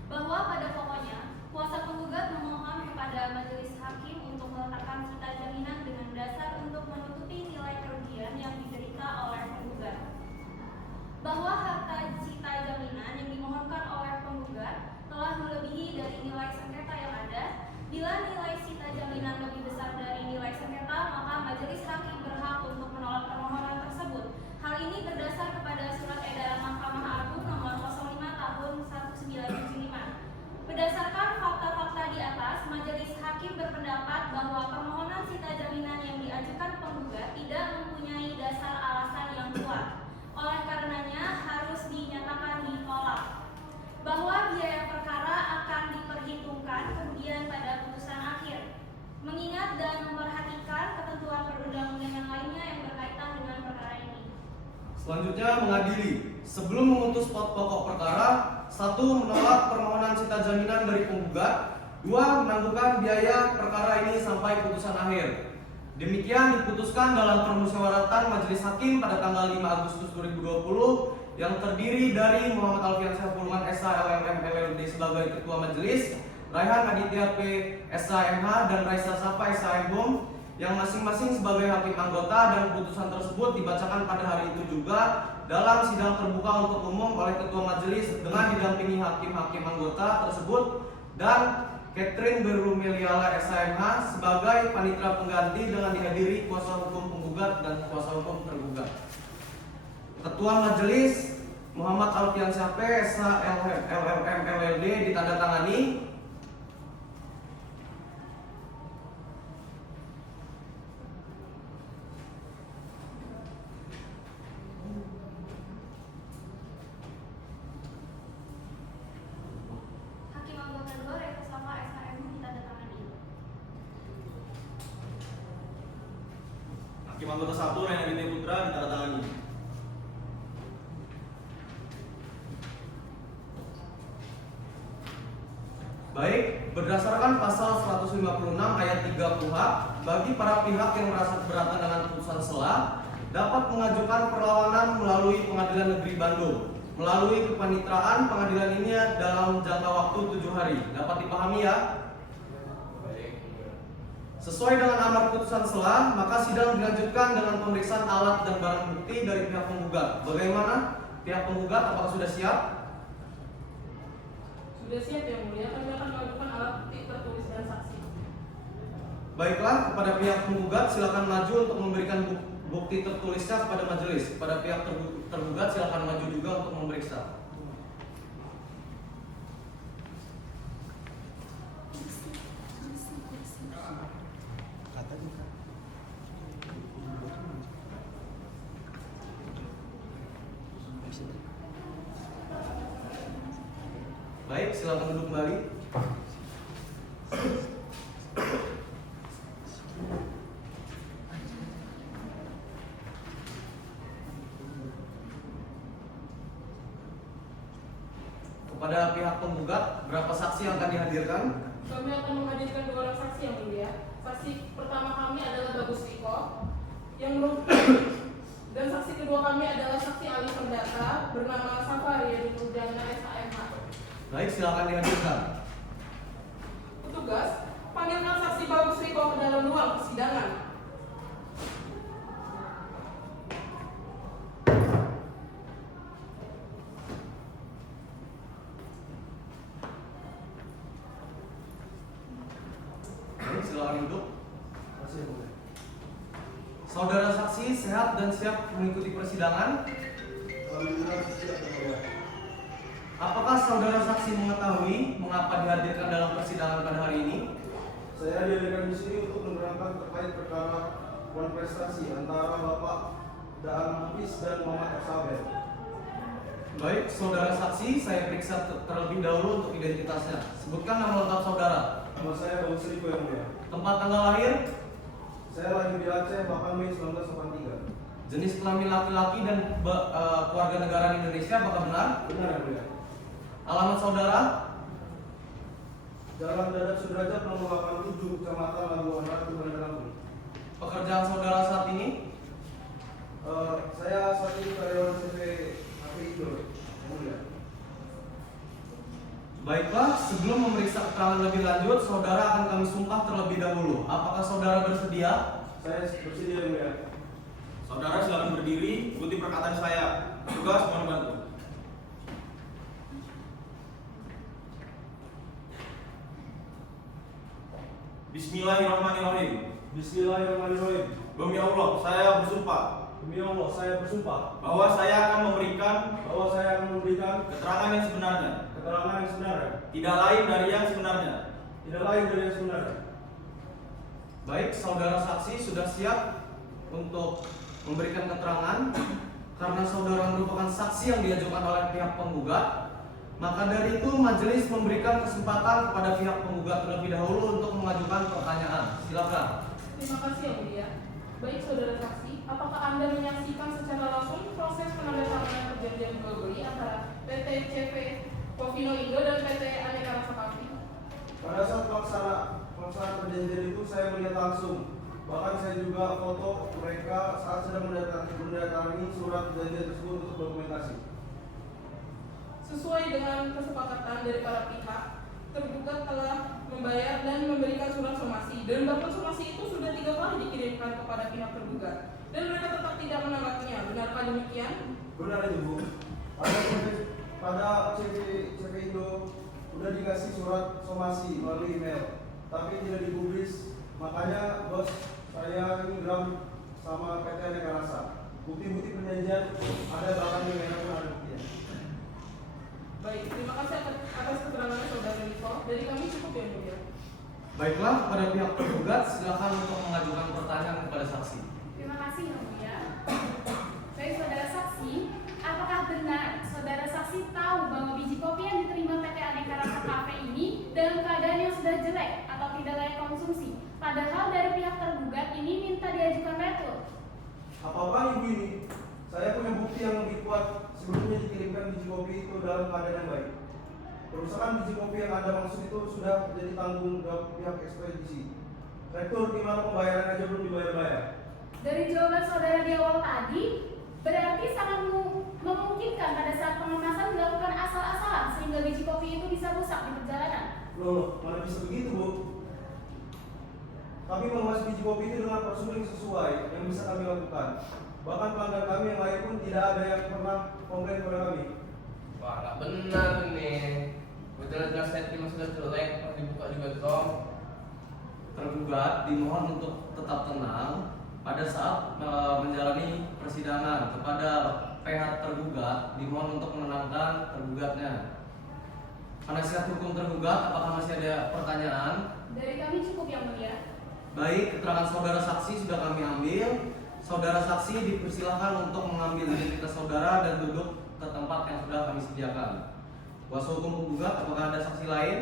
bahwa pada pokoknya kuasa penggugat memohon kepada majelis hakim untuk meletakkan sita jaminan dengan dasar untuk menutupi nilai kerugian yang diderita oleh penggugat, bahwa harta sita jaminan yang dimohonkan oleh penggugat telah melebihi dari nilai sengketa yang ada. Bila nilai sita jaminan lebih besar dari nilai sengketa, maka majelis hakim berhak untuk menolak permohonan tersebut. Hal ini berdasar kepada surat edaran Mahkamah Agung nomor 05 tahun 1975. Berdasarkan fakta-fakta di atas, majelis hakim berpendapat bahwa permohonan sita jaminan yang diajukan penggugat tidak mempunyai dasar alasan yang kuat. Oleh karenanya harus dinyatakan ditolak. Bahwa biaya perkara akan diperhitungkan kemudian pada putusan akhir, mengingat dan memperhatikan ketentuan perundang-undangan lainnya yang berkaitan dengan perkara ini. Selanjutnya mengadili. Sebelum memutus pokok perkara: 1. Menolak permohonan sita jaminan dari penggugat. 2. Menangguhkan biaya perkara ini sampai putusan akhir. Demikian diputuskan dalam permusyawaratan majelis hakim pada tanggal 5 Agustus 2020 yang terdiri dari Muhammad Alfian Syahpulman SH LLM LLD sebagai ketua majelis, Raihan Aditya P SH MH dan Raisa Safa SH MHum yang masing-masing sebagai hakim anggota, dan putusan tersebut dibacakan pada hari itu juga dalam sidang terbuka untuk umum oleh Ketua Majelis dengan didampingi hakim-hakim anggota tersebut dan Catherine Berumeliala SHMH sebagai panitera pengganti dengan dihadiri kuasa hukum penggugat dan kuasa hukum tergugat. Ketua Majelis Muhammad Alfiansyah PSH LLM LLD ditandatangani. Hakim anggota 2 Reto Sama SHM ditandatangani. Hakim anggota 1 Rena Gede Putra ditandatangani. Baik, berdasarkan pasal 156 ayat 3 KUH, bagi para pihak yang merasa keberatan dengan putusan sela dapat mengajukan perlawanan melalui Pengadilan Negeri Bandung. Melalui kepanitraan pengadilan ini dalam jangka waktu 7 hari. Dapat dipahami ya? Sesuai dengan amar putusan sela, maka sidang dilanjutkan dengan pemeriksaan alat dan barang bukti dari pihak penggugat. Bagaimana? Pihak penggugat apakah sudah siap? Sudah siap yang mulia, kami akan mengajukan alat bukti tertulis dan saksi. Baiklah, kepada pihak penggugat silakan maju untuk memberikan bukti tertulisnya kepada majelis. Kepada pihak tergugat silakan maju juga untuk memeriksa. Baik, silakan duduk kembali. Kepada pihak penggugat, berapa saksi yang akan dihadirkan? Kami akan menghadirkan 2 orang saksi yang mulia. Saksi pertama kami adalah Bagus Riko, yang dan saksi kedua kami adalah saksi ahli perdata bernama Safari yang Nurjana SHMH. Baik, silakan dihadirkan. Petugas, panggilkan saksi Bagus Riko ke dalam ruang persidangan. Baik, silakan duduk. Saudara saksi sehat dan siap mengikuti persidangan? Apakah saudara saksi mengetahui mengapa dihadirkan dalam persidangan pada hari ini? Saya dihadirkan di sini untuk menerangkan terkait perkara konvestasi antara Bapak Daan Hafiz dan Muhammad Ersabel. Baik, saudara saksi, saya periksa terlebih dahulu untuk identitasnya. Sebutkan nama lengkap saudara. Nama saya Bagus Riko yang mulia. Tempat tanggal lahir, Saya lahir di Aceh 8 Mei 1983. jenis kelamin laki-laki dan keluarga negaraan Indonesia, apakah benar? Benar yang mulia. Alamat saudara? Jalan Dadat Sudrajat nomor 87 Kecamatan Labuan Ratu, Bandar Lampung. Pekerjaan saudara saat ini? Saya saat ini karyawan CV HPI yang mulia. Baiklah, sebelum memeriksa keterangan lebih lanjut, saudara akan kami sumpah terlebih dahulu. Apakah saudara bersedia? Saya bersedia yang mulia. Saudara silakan berdiri, ikuti perkataan saya. Tugas mohon bantu. Bismillahirrahmanirrahim. Bismillahirrahmanirrahim. Demi Allah, saya bersumpah Demi Allah, saya bersumpah bahwa saya akan memberikan keterangan yang sebenarnya, keterangan yang sebenarnya, tidak lain dari yang sebenarnya. tidak lain dari yang sebenarnya. Baik, saudara saksi sudah siap untuk memberikan keterangan. Karena saudara merupakan saksi yang diajukan oleh pihak penggugat, maka dari itu majelis memberikan kesempatan kepada pihak penggugat terlebih dahulu untuk mengajukan pertanyaan. Silakan. Terima kasih yang mulia. Baik saudara saksi, apakah Anda menyaksikan secara langsung proses penandatanganan perjanjian jual beli antara PT CV Povino Indo dan PT Aneka Rasa Coffee? Pada saat pelaksanaan perjanjian itu saya melihat langsung. Bahkan saya juga foto mereka saat sedang mendatangi surat perjanjian tersebut untuk dokumentasi. Sesuai dengan kesepakatan dari para pihak, tergugat telah membayar dan memberikan surat somasi, dan bahkan somasi itu sudah 3 kali dikirimkan kepada pihak tergugat. dan mereka tetap tidak menanggapinya. Benarkah demikian? Benar itu Bu. Pada CV Indo udah dikasih surat somasi melalui email, tapi tidak dipublis. Makanya bos saya ini gram sama PT Aneka Rasa. Bukti-bukti perjanjian ada, bahkan di email pun ada buktinya. Baik, terima kasih atas keterangannya Saudara Niko. Dari kami cukup ya Mulia. Baiklah, kepada pihak tergugat silakan untuk mengajukan pertanyaan kepada saksi. Terima kasih Yang Mulia. Baik saudara saksi, apakah benar saudara saksi tahu bahwa biji kopi yang diterima PT Aneka Rasa Cafe ini dalam keadaan yang sudah jelek atau tidak layak konsumsi? Padahal dari pihak tergugat ini minta diajukan retur. Apa-apa ibu ini? Saya punya bukti yang lebih kuat. Sebelumnya dikirimkan biji kopi itu dalam keadaan yang baik. Kerusakan biji kopi yang Anda maksud itu sudah jadi tanggung jawab pihak ekspedisi. Rektur, di mana pembayaran aja belum dibayar-bayar? Dari jawaban saudara di awal tadi, berarti sangat memungkinkan pada saat pengemasan dilakukan asal-asalan sehingga biji kopi itu bisa rusak di perjalanan. Loh, mana bisa begitu Bu? Kami mengemas biji kopi itu dengan prosedur yang sesuai yang bisa kami lakukan. Bahkan pelanggan kami yang lain pun tidak ada yang pernah komplain kepada kami. Wah, nggak benar nih. Jelas-jelas saya terima sudah jelek, harus dibuka juga dong. Tergugat dimohon untuk tetap tenang pada saat menjalani persidangan. Kepada pihak tergugat dimohon untuk menenangkan tergugatnya. Penasihat hukum tergugat, apakah masih ada pertanyaan? Dari kami cukup Yang Mulia. Baik, keterangan saudara saksi sudah kami ambil. Saudara saksi dipersilahkan untuk mengambil identitas saudara dan duduk ke tempat yang sudah kami sediakan. Kuasa hukum penggugat, apakah ada saksi lain?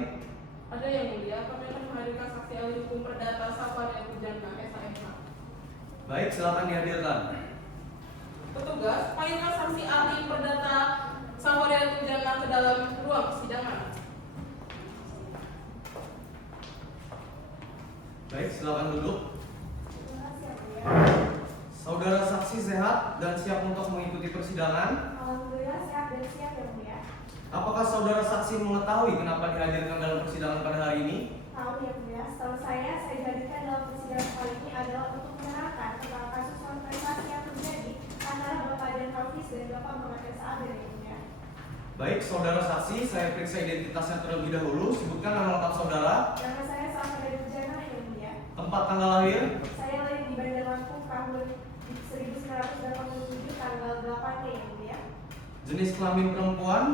Ada Yang Mulia, kami akan menghadirkan saksi ahli hukum perdata Safaria Pujana SHMH. Baik, silakan dihadirkan. Petugas, panggilkan saksi ahli perdata Safaria Pujana ke dalam ruang persidangan. Baik, silakan duduk. Saudara saksi sehat dan siap untuk mengikuti persidangan? Alhamdulillah sehat dan siap ya Mulia. Apakah saudara saksi mengetahui kenapa dihadirkan dalam persidangan pada hari ini? Tahu ya Mulia, setahu saya dihadirkan dalam persidangan kali ini adalah untuk menerangkan tentang kasus konfrontasi yang terjadi antara Bapak dan Hafiz dan Bapak Muhammad S.A. ya Mulia. Baik, saudara saksi, saya periksa identitasnya terlebih dahulu. Sebutkan nama lengkap saudara, Nama saya Safaria Pujana ya Mulia. tempat tanggal lahir, Saya lahir di Bandar Lampung tahun 1987 tanggal 8 ya Mulia. jenis kelamin perempuan,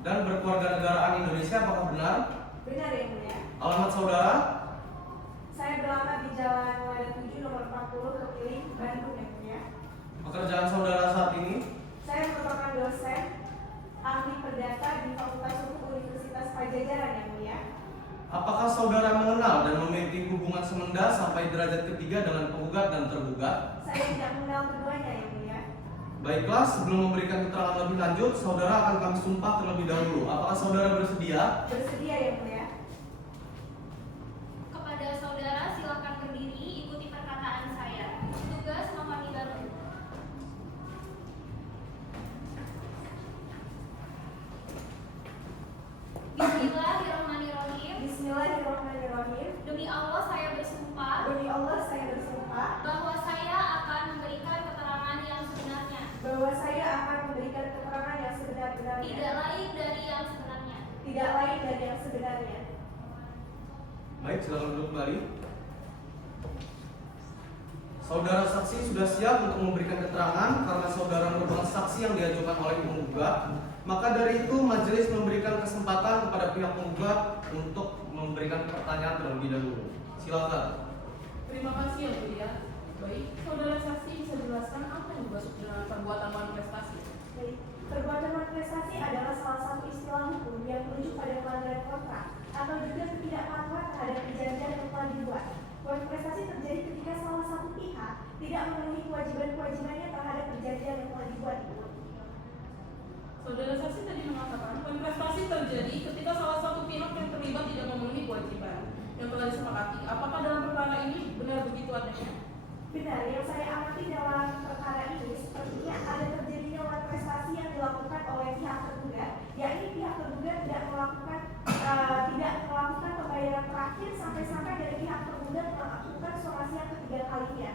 dan berkeluarga negaraan Indonesia, apakah benar? Benar ya Mulia. Alamat saudara? Saya beralamat di Jalan Wadah 7 nomor 40 Kepiling, Bandung ya Mulia. Pekerjaan saudara saat ini? Saya merupakan dosen ahli perdata di Fakultas Hukum Universitas Pajajaran ya Mulia. Apakah saudara mengenal dan memiliki hubungan semenda sampai derajat ketiga dengan penggugat dan tergugat? Saya tidak mengenal keduanya ya Mulia. Baiklah, sebelum memberikan keterangan lebih lanjut, saudara akan kami sumpah terlebih dahulu. Apakah saudara bersedia? Bersedia ya Mulia. Kepada saudara silakan berdiri ikuti perkataan saya. Tugas Muhammad Idarul. Bismillahirrahmanirrahim. Bismillahirrahmanirrahim. Demi Allah saya bersumpah Demi Allah saya bersumpah bahwa saya akan memberikan keterangan yang sebenarnya, bahwa saya akan memberikan keterangan yang sebenar-benarnya, tidak lain dari yang sebenarnya. tidak lain dari yang sebenarnya. Baik, silakan duduk kembali. Saudara saksi sudah siap untuk memberikan keterangan karena saudara merupakan saksi yang diajukan oleh penggugat. Maka dari itu majelis memberikan kesempatan kepada pihak penggugat untuk memberikan pertanyaan terlebih dahulu. Silakan. Terima kasih ya Mulia. Baik, saudara saksi bisa jelaskan apa yang dimaksud dengan perbuatan manifestasi? Baik. Perbuatan manifestasi adalah salah satu istilah hukum yang merujuk pada pelanggaran kontrak atau juga ketidakpatuhan terhadap perjanjian yang telah dibuat. Manifestasi terjadi ketika salah satu pihak tidak memenuhi kewajiban-kewajibannya terhadap perjanjian yang telah dibuat. Saudara saksi tadi mengatakan manifestasi terjadi ketika salah satu pihak yang terlibat tidak memenuhi kewajiban yang telah disepakati. Apakah dalam perkara ini benar begitu adanya? Benar, yang saya amati dalam perkara ini sepertinya ada terjadinya manifestasi yang dilakukan oleh pihak tergugat, yakni pihak tergugat tidak melakukan pembayaran terakhir sampai dari pihak tergugat melakukan somasi yang ketiga kalinya.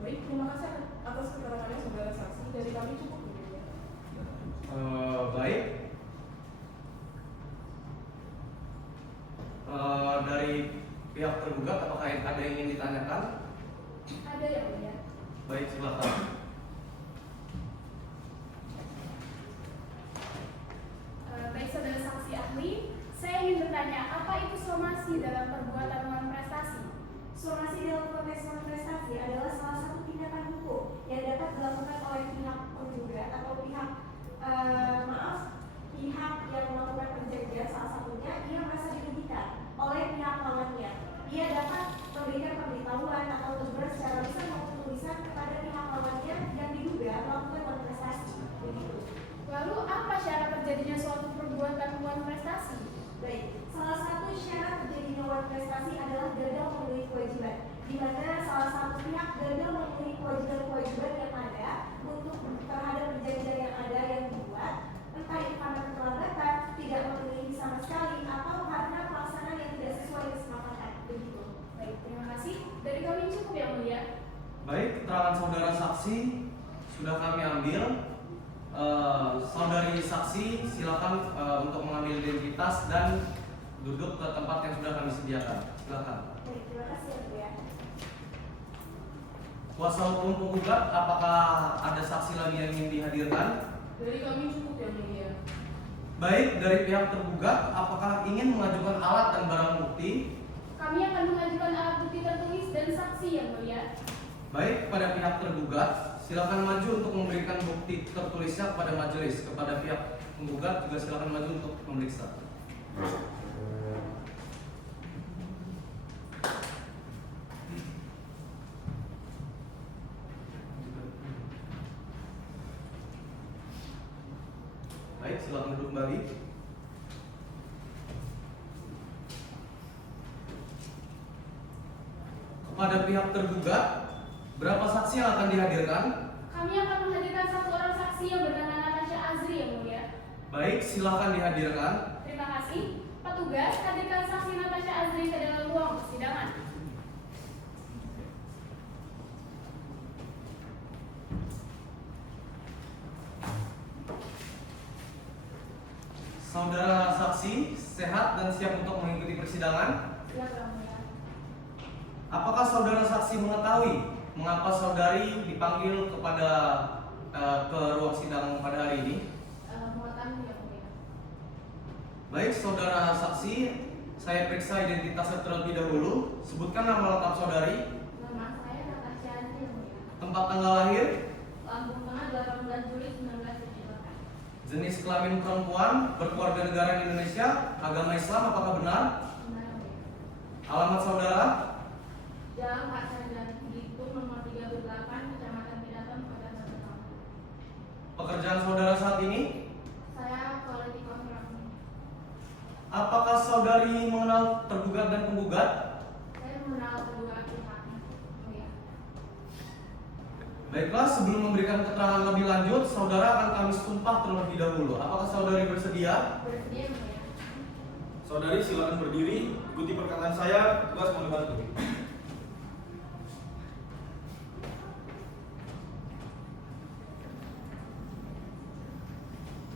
Baik, terima kasih atas atas keterangannya saudara saksi. Dari kami cukup yang mulia. Baik. Dari pihak tergugat apakah ada yang ingin ditanyakan? Ada yang mulia. Baik, silakan. Baik saudara saksi ahli, saya ingin bertanya, apa itu somasi dalam perbuatan melawan prestasi? Somasi dalam konteks prestasi adalah salah satu tindakan hukum yang dapat dilakukan oleh pihak penggugat atau pihak pihak yang melakukan perjanjian, salah satunya ia merasa dirugikan oleh pihak lawannya. Ia dapat memberikan pemberitahuan atau teguran secara lisan maupun tulisan kepada pihak lawannya yang diduga melakukan prestasi. Begitu. Lalu apa syarat terjadinya suatu perbuatan melawan prestasi? Baik, salah satu syarat terjadinya melawan prestasi adalah gagal memenuhi kewajiban, di mana salah satu pihak gagal memenuhi kewajiban-kewajiban yang ada untuk terhadap perjanjian yang ada yang dibuat, entah itu karena keterlambatan, tidak memenuhi sama sekali, atau karena pelaksanaan yang tidak sesuai kesepakatan. Begitu. Baik, terima kasih. Dari kami cukup yang mulia. Baik, keterangan saudara saksi sudah kami ambil. Saudari saksi silakan untuk mengambil identitas dan duduk ke tempat yang sudah kami sediakan. Silakan. Baik, terima kasih ya Bu ya. Kuasa hukum penggugat, apakah ada saksi lagi yang ingin dihadirkan? Dari kami cukup yang mulia. Baik, dari pihak tergugat, apakah ingin mengajukan alat dan barang bukti? Kami akan mengajukan alat bukti tertulis dan saksi yang mulia. Baik, pada pihak tergugat, silakan maju untuk memberikan bukti tertulisnya kepada majelis. Kepada pihak penggugat juga silakan maju untuk memeriksa. Baik, silakan duduk kembali. Kepada pihak tergugat, berapa saksi yang akan dihadirkan? Kami akan menghadirkan satu orang saksi yang bernama Natasha Azri yang mulia. Baik, silakan dihadirkan. Terima kasih. Petugas, hadirkan saksi Natasha Azri ke dalam ruang persidangan. Saudara saksi sehat dan siap untuk mengikuti persidangan? Silakan mulia. Apakah saudara saksi mengetahui mengapa saudari dipanggil kepada ke ruang sidang pada hari ini? Mengetahui yang mulia. Baik, saudara saksi, saya periksa identitasnya terlebih dahulu. Sebutkan nama lengkap saudari, Nama saya Natasha Azri yang mulia. tempat tanggal lahir, Lampung Tengah 18 Juli 1978. jenis kelamin perempuan, berkeluarga negara Indonesia, agama Islam, apakah benar? Benar mulia. Alamat saudara? Jalan Pasangan Bitung nomor 38, Kecamatan Pidaton, Kota Tangerang. Pekerjaan saudara saat ini? Saya quality control. Apakah saudari mengenal tergugat dan penggugat? Saya mengenal kedua pihak. Mulia. Baiklah, sebelum memberikan keterangan lebih lanjut, saudara akan kami sumpah terlebih dahulu. Apakah saudari bersedia? Bersedia mulia. Saudari silakan berdiri, ikuti perkataan saya, tugas mohon dibantu.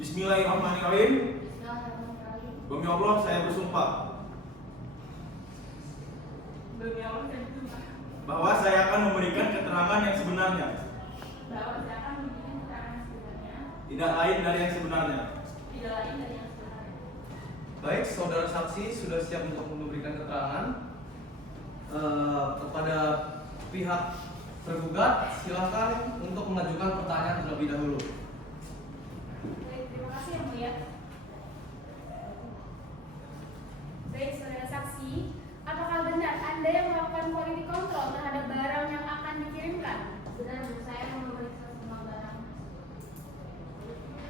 Bismillahirrahmanirrahim. Bismillahirrahmanirrahim. Demi Allah saya bersumpah Demi Allah saya bersumpah bahwa saya akan memberikan keterangan yang sebenarnya, Bahwa saya akan memberikan keterangan sebenarnya, tidak lain dari yang sebenarnya. tidak lain dari yang sebenarnya. Baik, saudara saksi sudah siap untuk memberikan keterangan. Kepada pihak tergugat, silakan untuk mengajukan pertanyaan terlebih dahulu. Baik, terima kasih yang mulia. Baik, saudara saksi, apakah benar Anda yang melakukan quality control terhadap barang yang akan dikirimkan? Benar, saya memeriksa semua barang.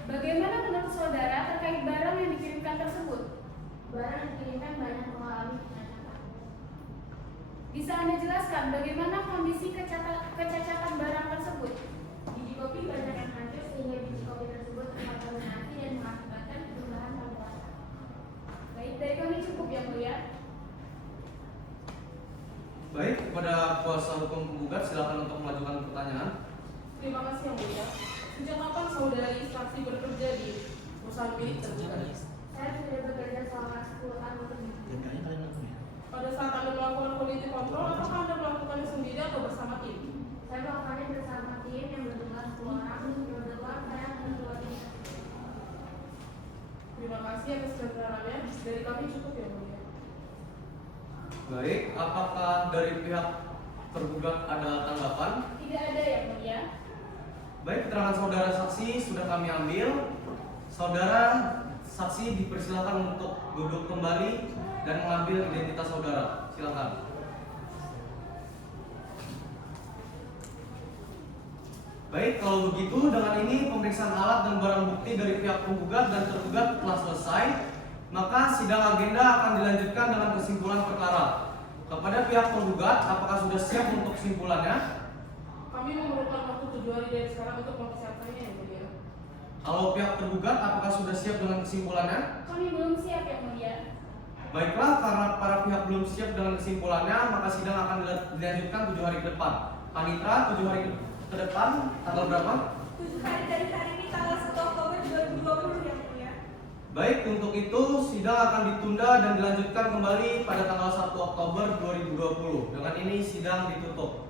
Bagaimana menurut saudara terkait barang yang dikirimkan tersebut? Barang yang dikirimkan banyak mengalami kecacatan. Bisa Anda jelaskan bagaimana kondisi kecacatan barang tersebut? Biji kopi banyak yang hancur sehingga biji kopi tersebut terkontaminasi dan mengakibatkan perubahan pada warna. Baik, dari kami cukup yang mulia. Baik, kepada kuasa hukum penggugat silakan untuk mengajukan pertanyaan. Terima kasih yang mulia. Sejak kapan saudari saksi bekerja di perusahaan milik tergugat? Saya sudah bekerja selama 10 tahun lebih. Pada saat Anda melakukan quality control, apakah Anda melakukannya sendiri atau bersama tim? Saya melakukannya bersama tim yang berjumlah 10 orang. Kebetulan saya ketua tim. Terima kasih atas keterangannya. Dari kami cukup yang mulia. Baik, apakah dari pihak tergugat ada tanggapan? Tidak ada yang mulia. Baik, keterangan saudara saksi sudah kami ambil. Saudara saksi dipersilakan untuk duduk kembali dan mengambil identitas saudara. Silakan. Baik, kalau begitu dengan ini pemeriksaan alat dan barang bukti dari pihak penggugat dan tergugat telah selesai. Maka sidang agenda akan dilanjutkan dengan kesimpulan perkara. Kepada pihak penggugat, apakah sudah siap untuk kesimpulannya? Kami memerlukan waktu 7 hari dari sekarang untuk mempersiapkannya yang mulia. Kalau pihak tergugat, apakah sudah siap dengan kesimpulannya? Kami belum siap yang mulia. Baiklah, karena para pihak belum siap dengan kesimpulannya, maka sidang akan dilanjutkan 7 hari ke depan. Panitra, 7 hari ke depan, tanggal berapa? 7 hari dari hari ini tanggal 1 Oktober 2020 yang mulia. Baik, untuk itu sidang akan ditunda dan dilanjutkan kembali pada tanggal 1 Oktober 2020. Dengan ini sidang ditutup.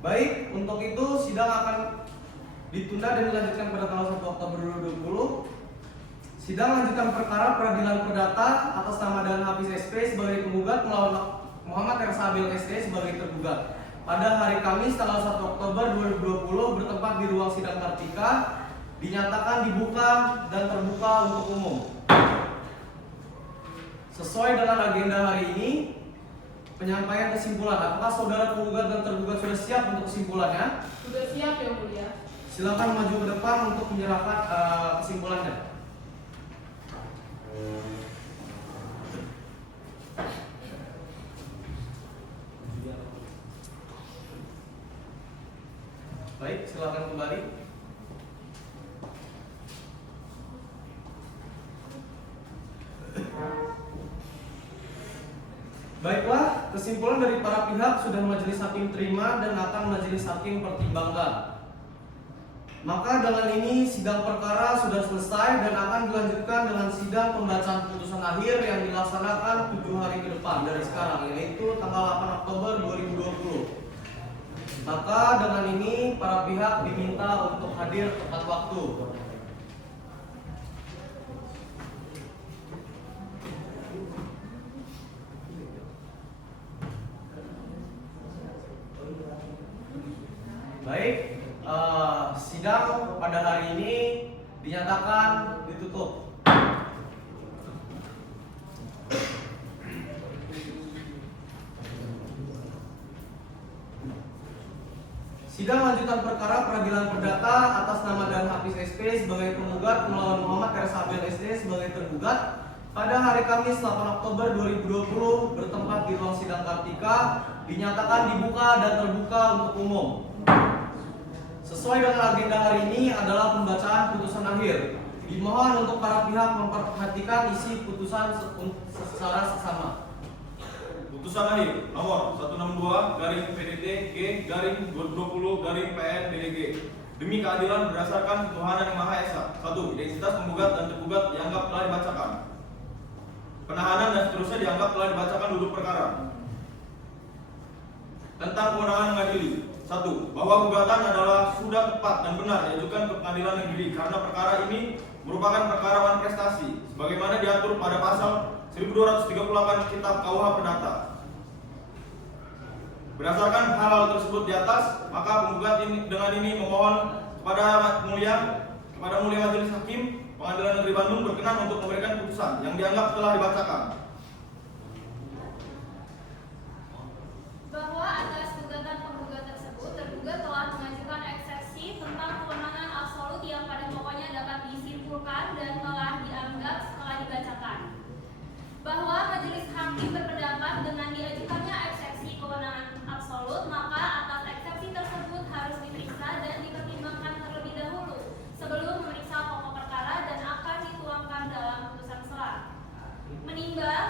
Baik, untuk itu sidang akan ditunda dan dilanjutkan pada tanggal 1 Oktober 2020. Sidang lanjutan perkara peradilan perdata atas nama Dahlan Hafiz SP sebagai penggugat melawan Muhammad Ersabil SD sebagai tergugat. Pada hari Kamis tanggal 1 Oktober 2020 bertempat di ruang sidang Kartika, dinyatakan dibuka dan terbuka untuk umum. Sesuai dengan agenda hari ini, penyampaian kesimpulan. Apakah saudara penggugat dan tergugat sudah siap untuk kesimpulannya? Sudah siap yang mulia. Silakan maju ke depan untuk menyerahkan kesimpulannya. Baik, silakan kembali. Baiklah, kesimpulan dari para pihak sudah majelis hakim terima dan akan majelis hakim pertimbangkan. Maka dengan ini sidang perkara sudah selesai dan akan dilanjutkan dengan sidang pembacaan putusan akhir yang dilaksanakan 7 hari ke depan dari sekarang, yaitu tanggal 8 Oktober 2020. Maka dengan ini para pihak diminta untuk hadir tepat waktu. Baik, sidang pada hari ini dinyatakan ditutup. Sidang lanjutan perkara peradilan perdata atas nama Dahlan Hafiz SP sebagai penggugat melawan Muhammad Ersabil SD sebagai tergugat pada hari Kamis 8 Oktober 2020 bertempat di ruang sidang Kartika, dinyatakan dibuka dan terbuka untuk umum. Sesuai dengan agenda hari ini adalah pembacaan putusan akhir. Dimohon untuk para pihak memperhatikan isi putusan secara seksama. Putusan akhir nomor 162/PDT-G/2020/PN-BDG demi keadilan berdasarkan ketuhanan yang Maha Esa. 1. Identitas penggugat dan tergugat dianggap telah dibacakan. Penahanan dan seterusnya dianggap telah dibacakan duduk perkara. Tentang kewenangan mengadili. 1. Bahwa gugatan adalah sudah tepat dan benar diajukan ke pengadilan negeri karena perkara ini merupakan perkara wan prestasi sebagaimana diatur pada pasal 1238 Kitab KUH Perdata. Berdasarkan hal-hal tersebut di atas, maka penggugat dengan ini memohon kepada mulia majelis hakim Pengadilan Negeri Bandung berkenan untuk memberikan putusan yang dianggap telah dibacakan. Bahwa atas gugatan penggugat tersebut, tergugat telah mengajukan eksepsi tentang kewenangan absolut yang pada pokoknya dapat disimpulkan dan telah dianggap setelah dibacakan. Bahwa majelis hakim berpendapat dengan diajukannya eksepsi kewenangan absolut, maka atas eksepsi tersebut harus diperiksa dan dipertimbangkan terlebih dahulu sebelum memeriksa pokok perkara dan akan dituangkan dalam putusan selah. Menimbang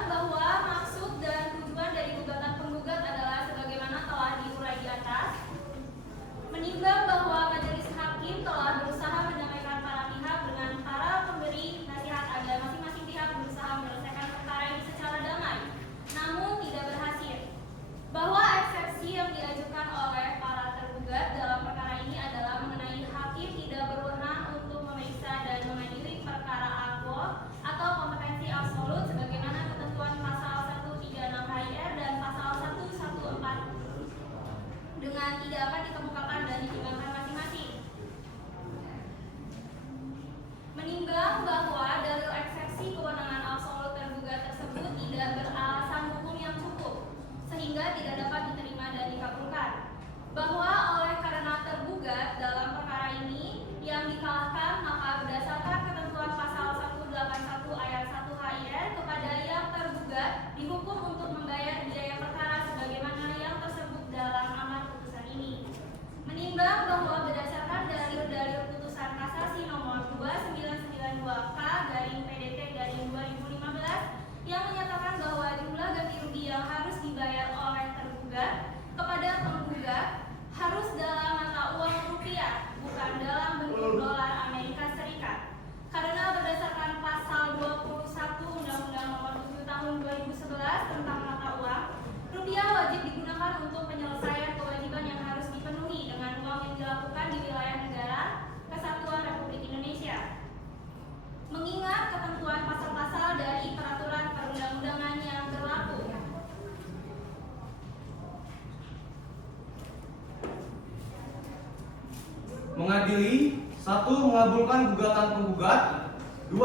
mengadili. 1. Mengabulkan gugatan penggugat. 2.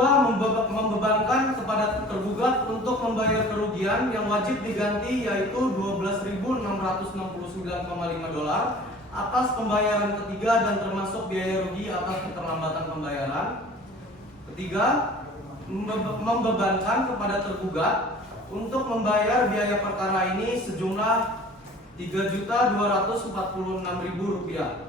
Membebankan kepada tergugat untuk membayar kerugian yang wajib diganti yaitu $12.669,5 atas pembayaran ketiga dan termasuk biaya rugi atas keterlambatan pembayaran. 3. Membebankan kepada tergugat untuk membayar biaya perkara ini sejumlah Rp3.246.000.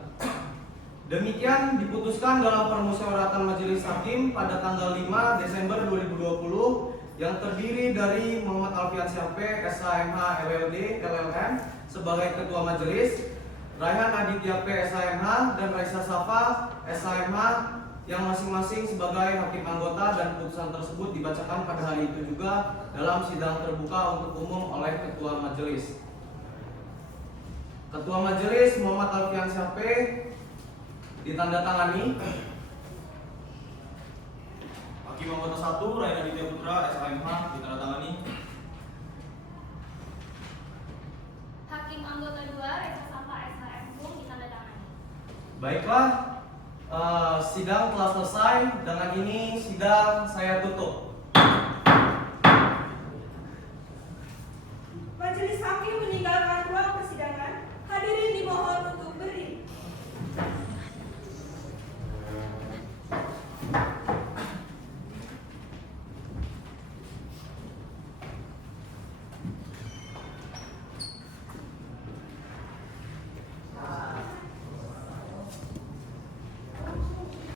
Demikian diputuskan dalam permusyawaratan Majelis Hakim pada tanggal 5 Desember 2020 yang terdiri dari Muhammad Alfiansyah P, SHMH LLD LLM sebagai Ketua Majelis, Raihan Aditya P, SHMH, dan Raisa Safa, SHMH yang masing-masing sebagai hakim anggota, dan putusan tersebut dibacakan pada hari itu juga dalam sidang terbuka untuk umum oleh Ketua Majelis. Ketua Majelis Muhammad Alfiansyah P ditandatangani. Hakim anggota 1 Raihan Aditya Putra, SHMH ditandatangani. Hakim anggota 2 Raisa Safa SHM pun ditandatangani. Baiklah, sidang telah selesai. Dengan ini sidang saya tutup.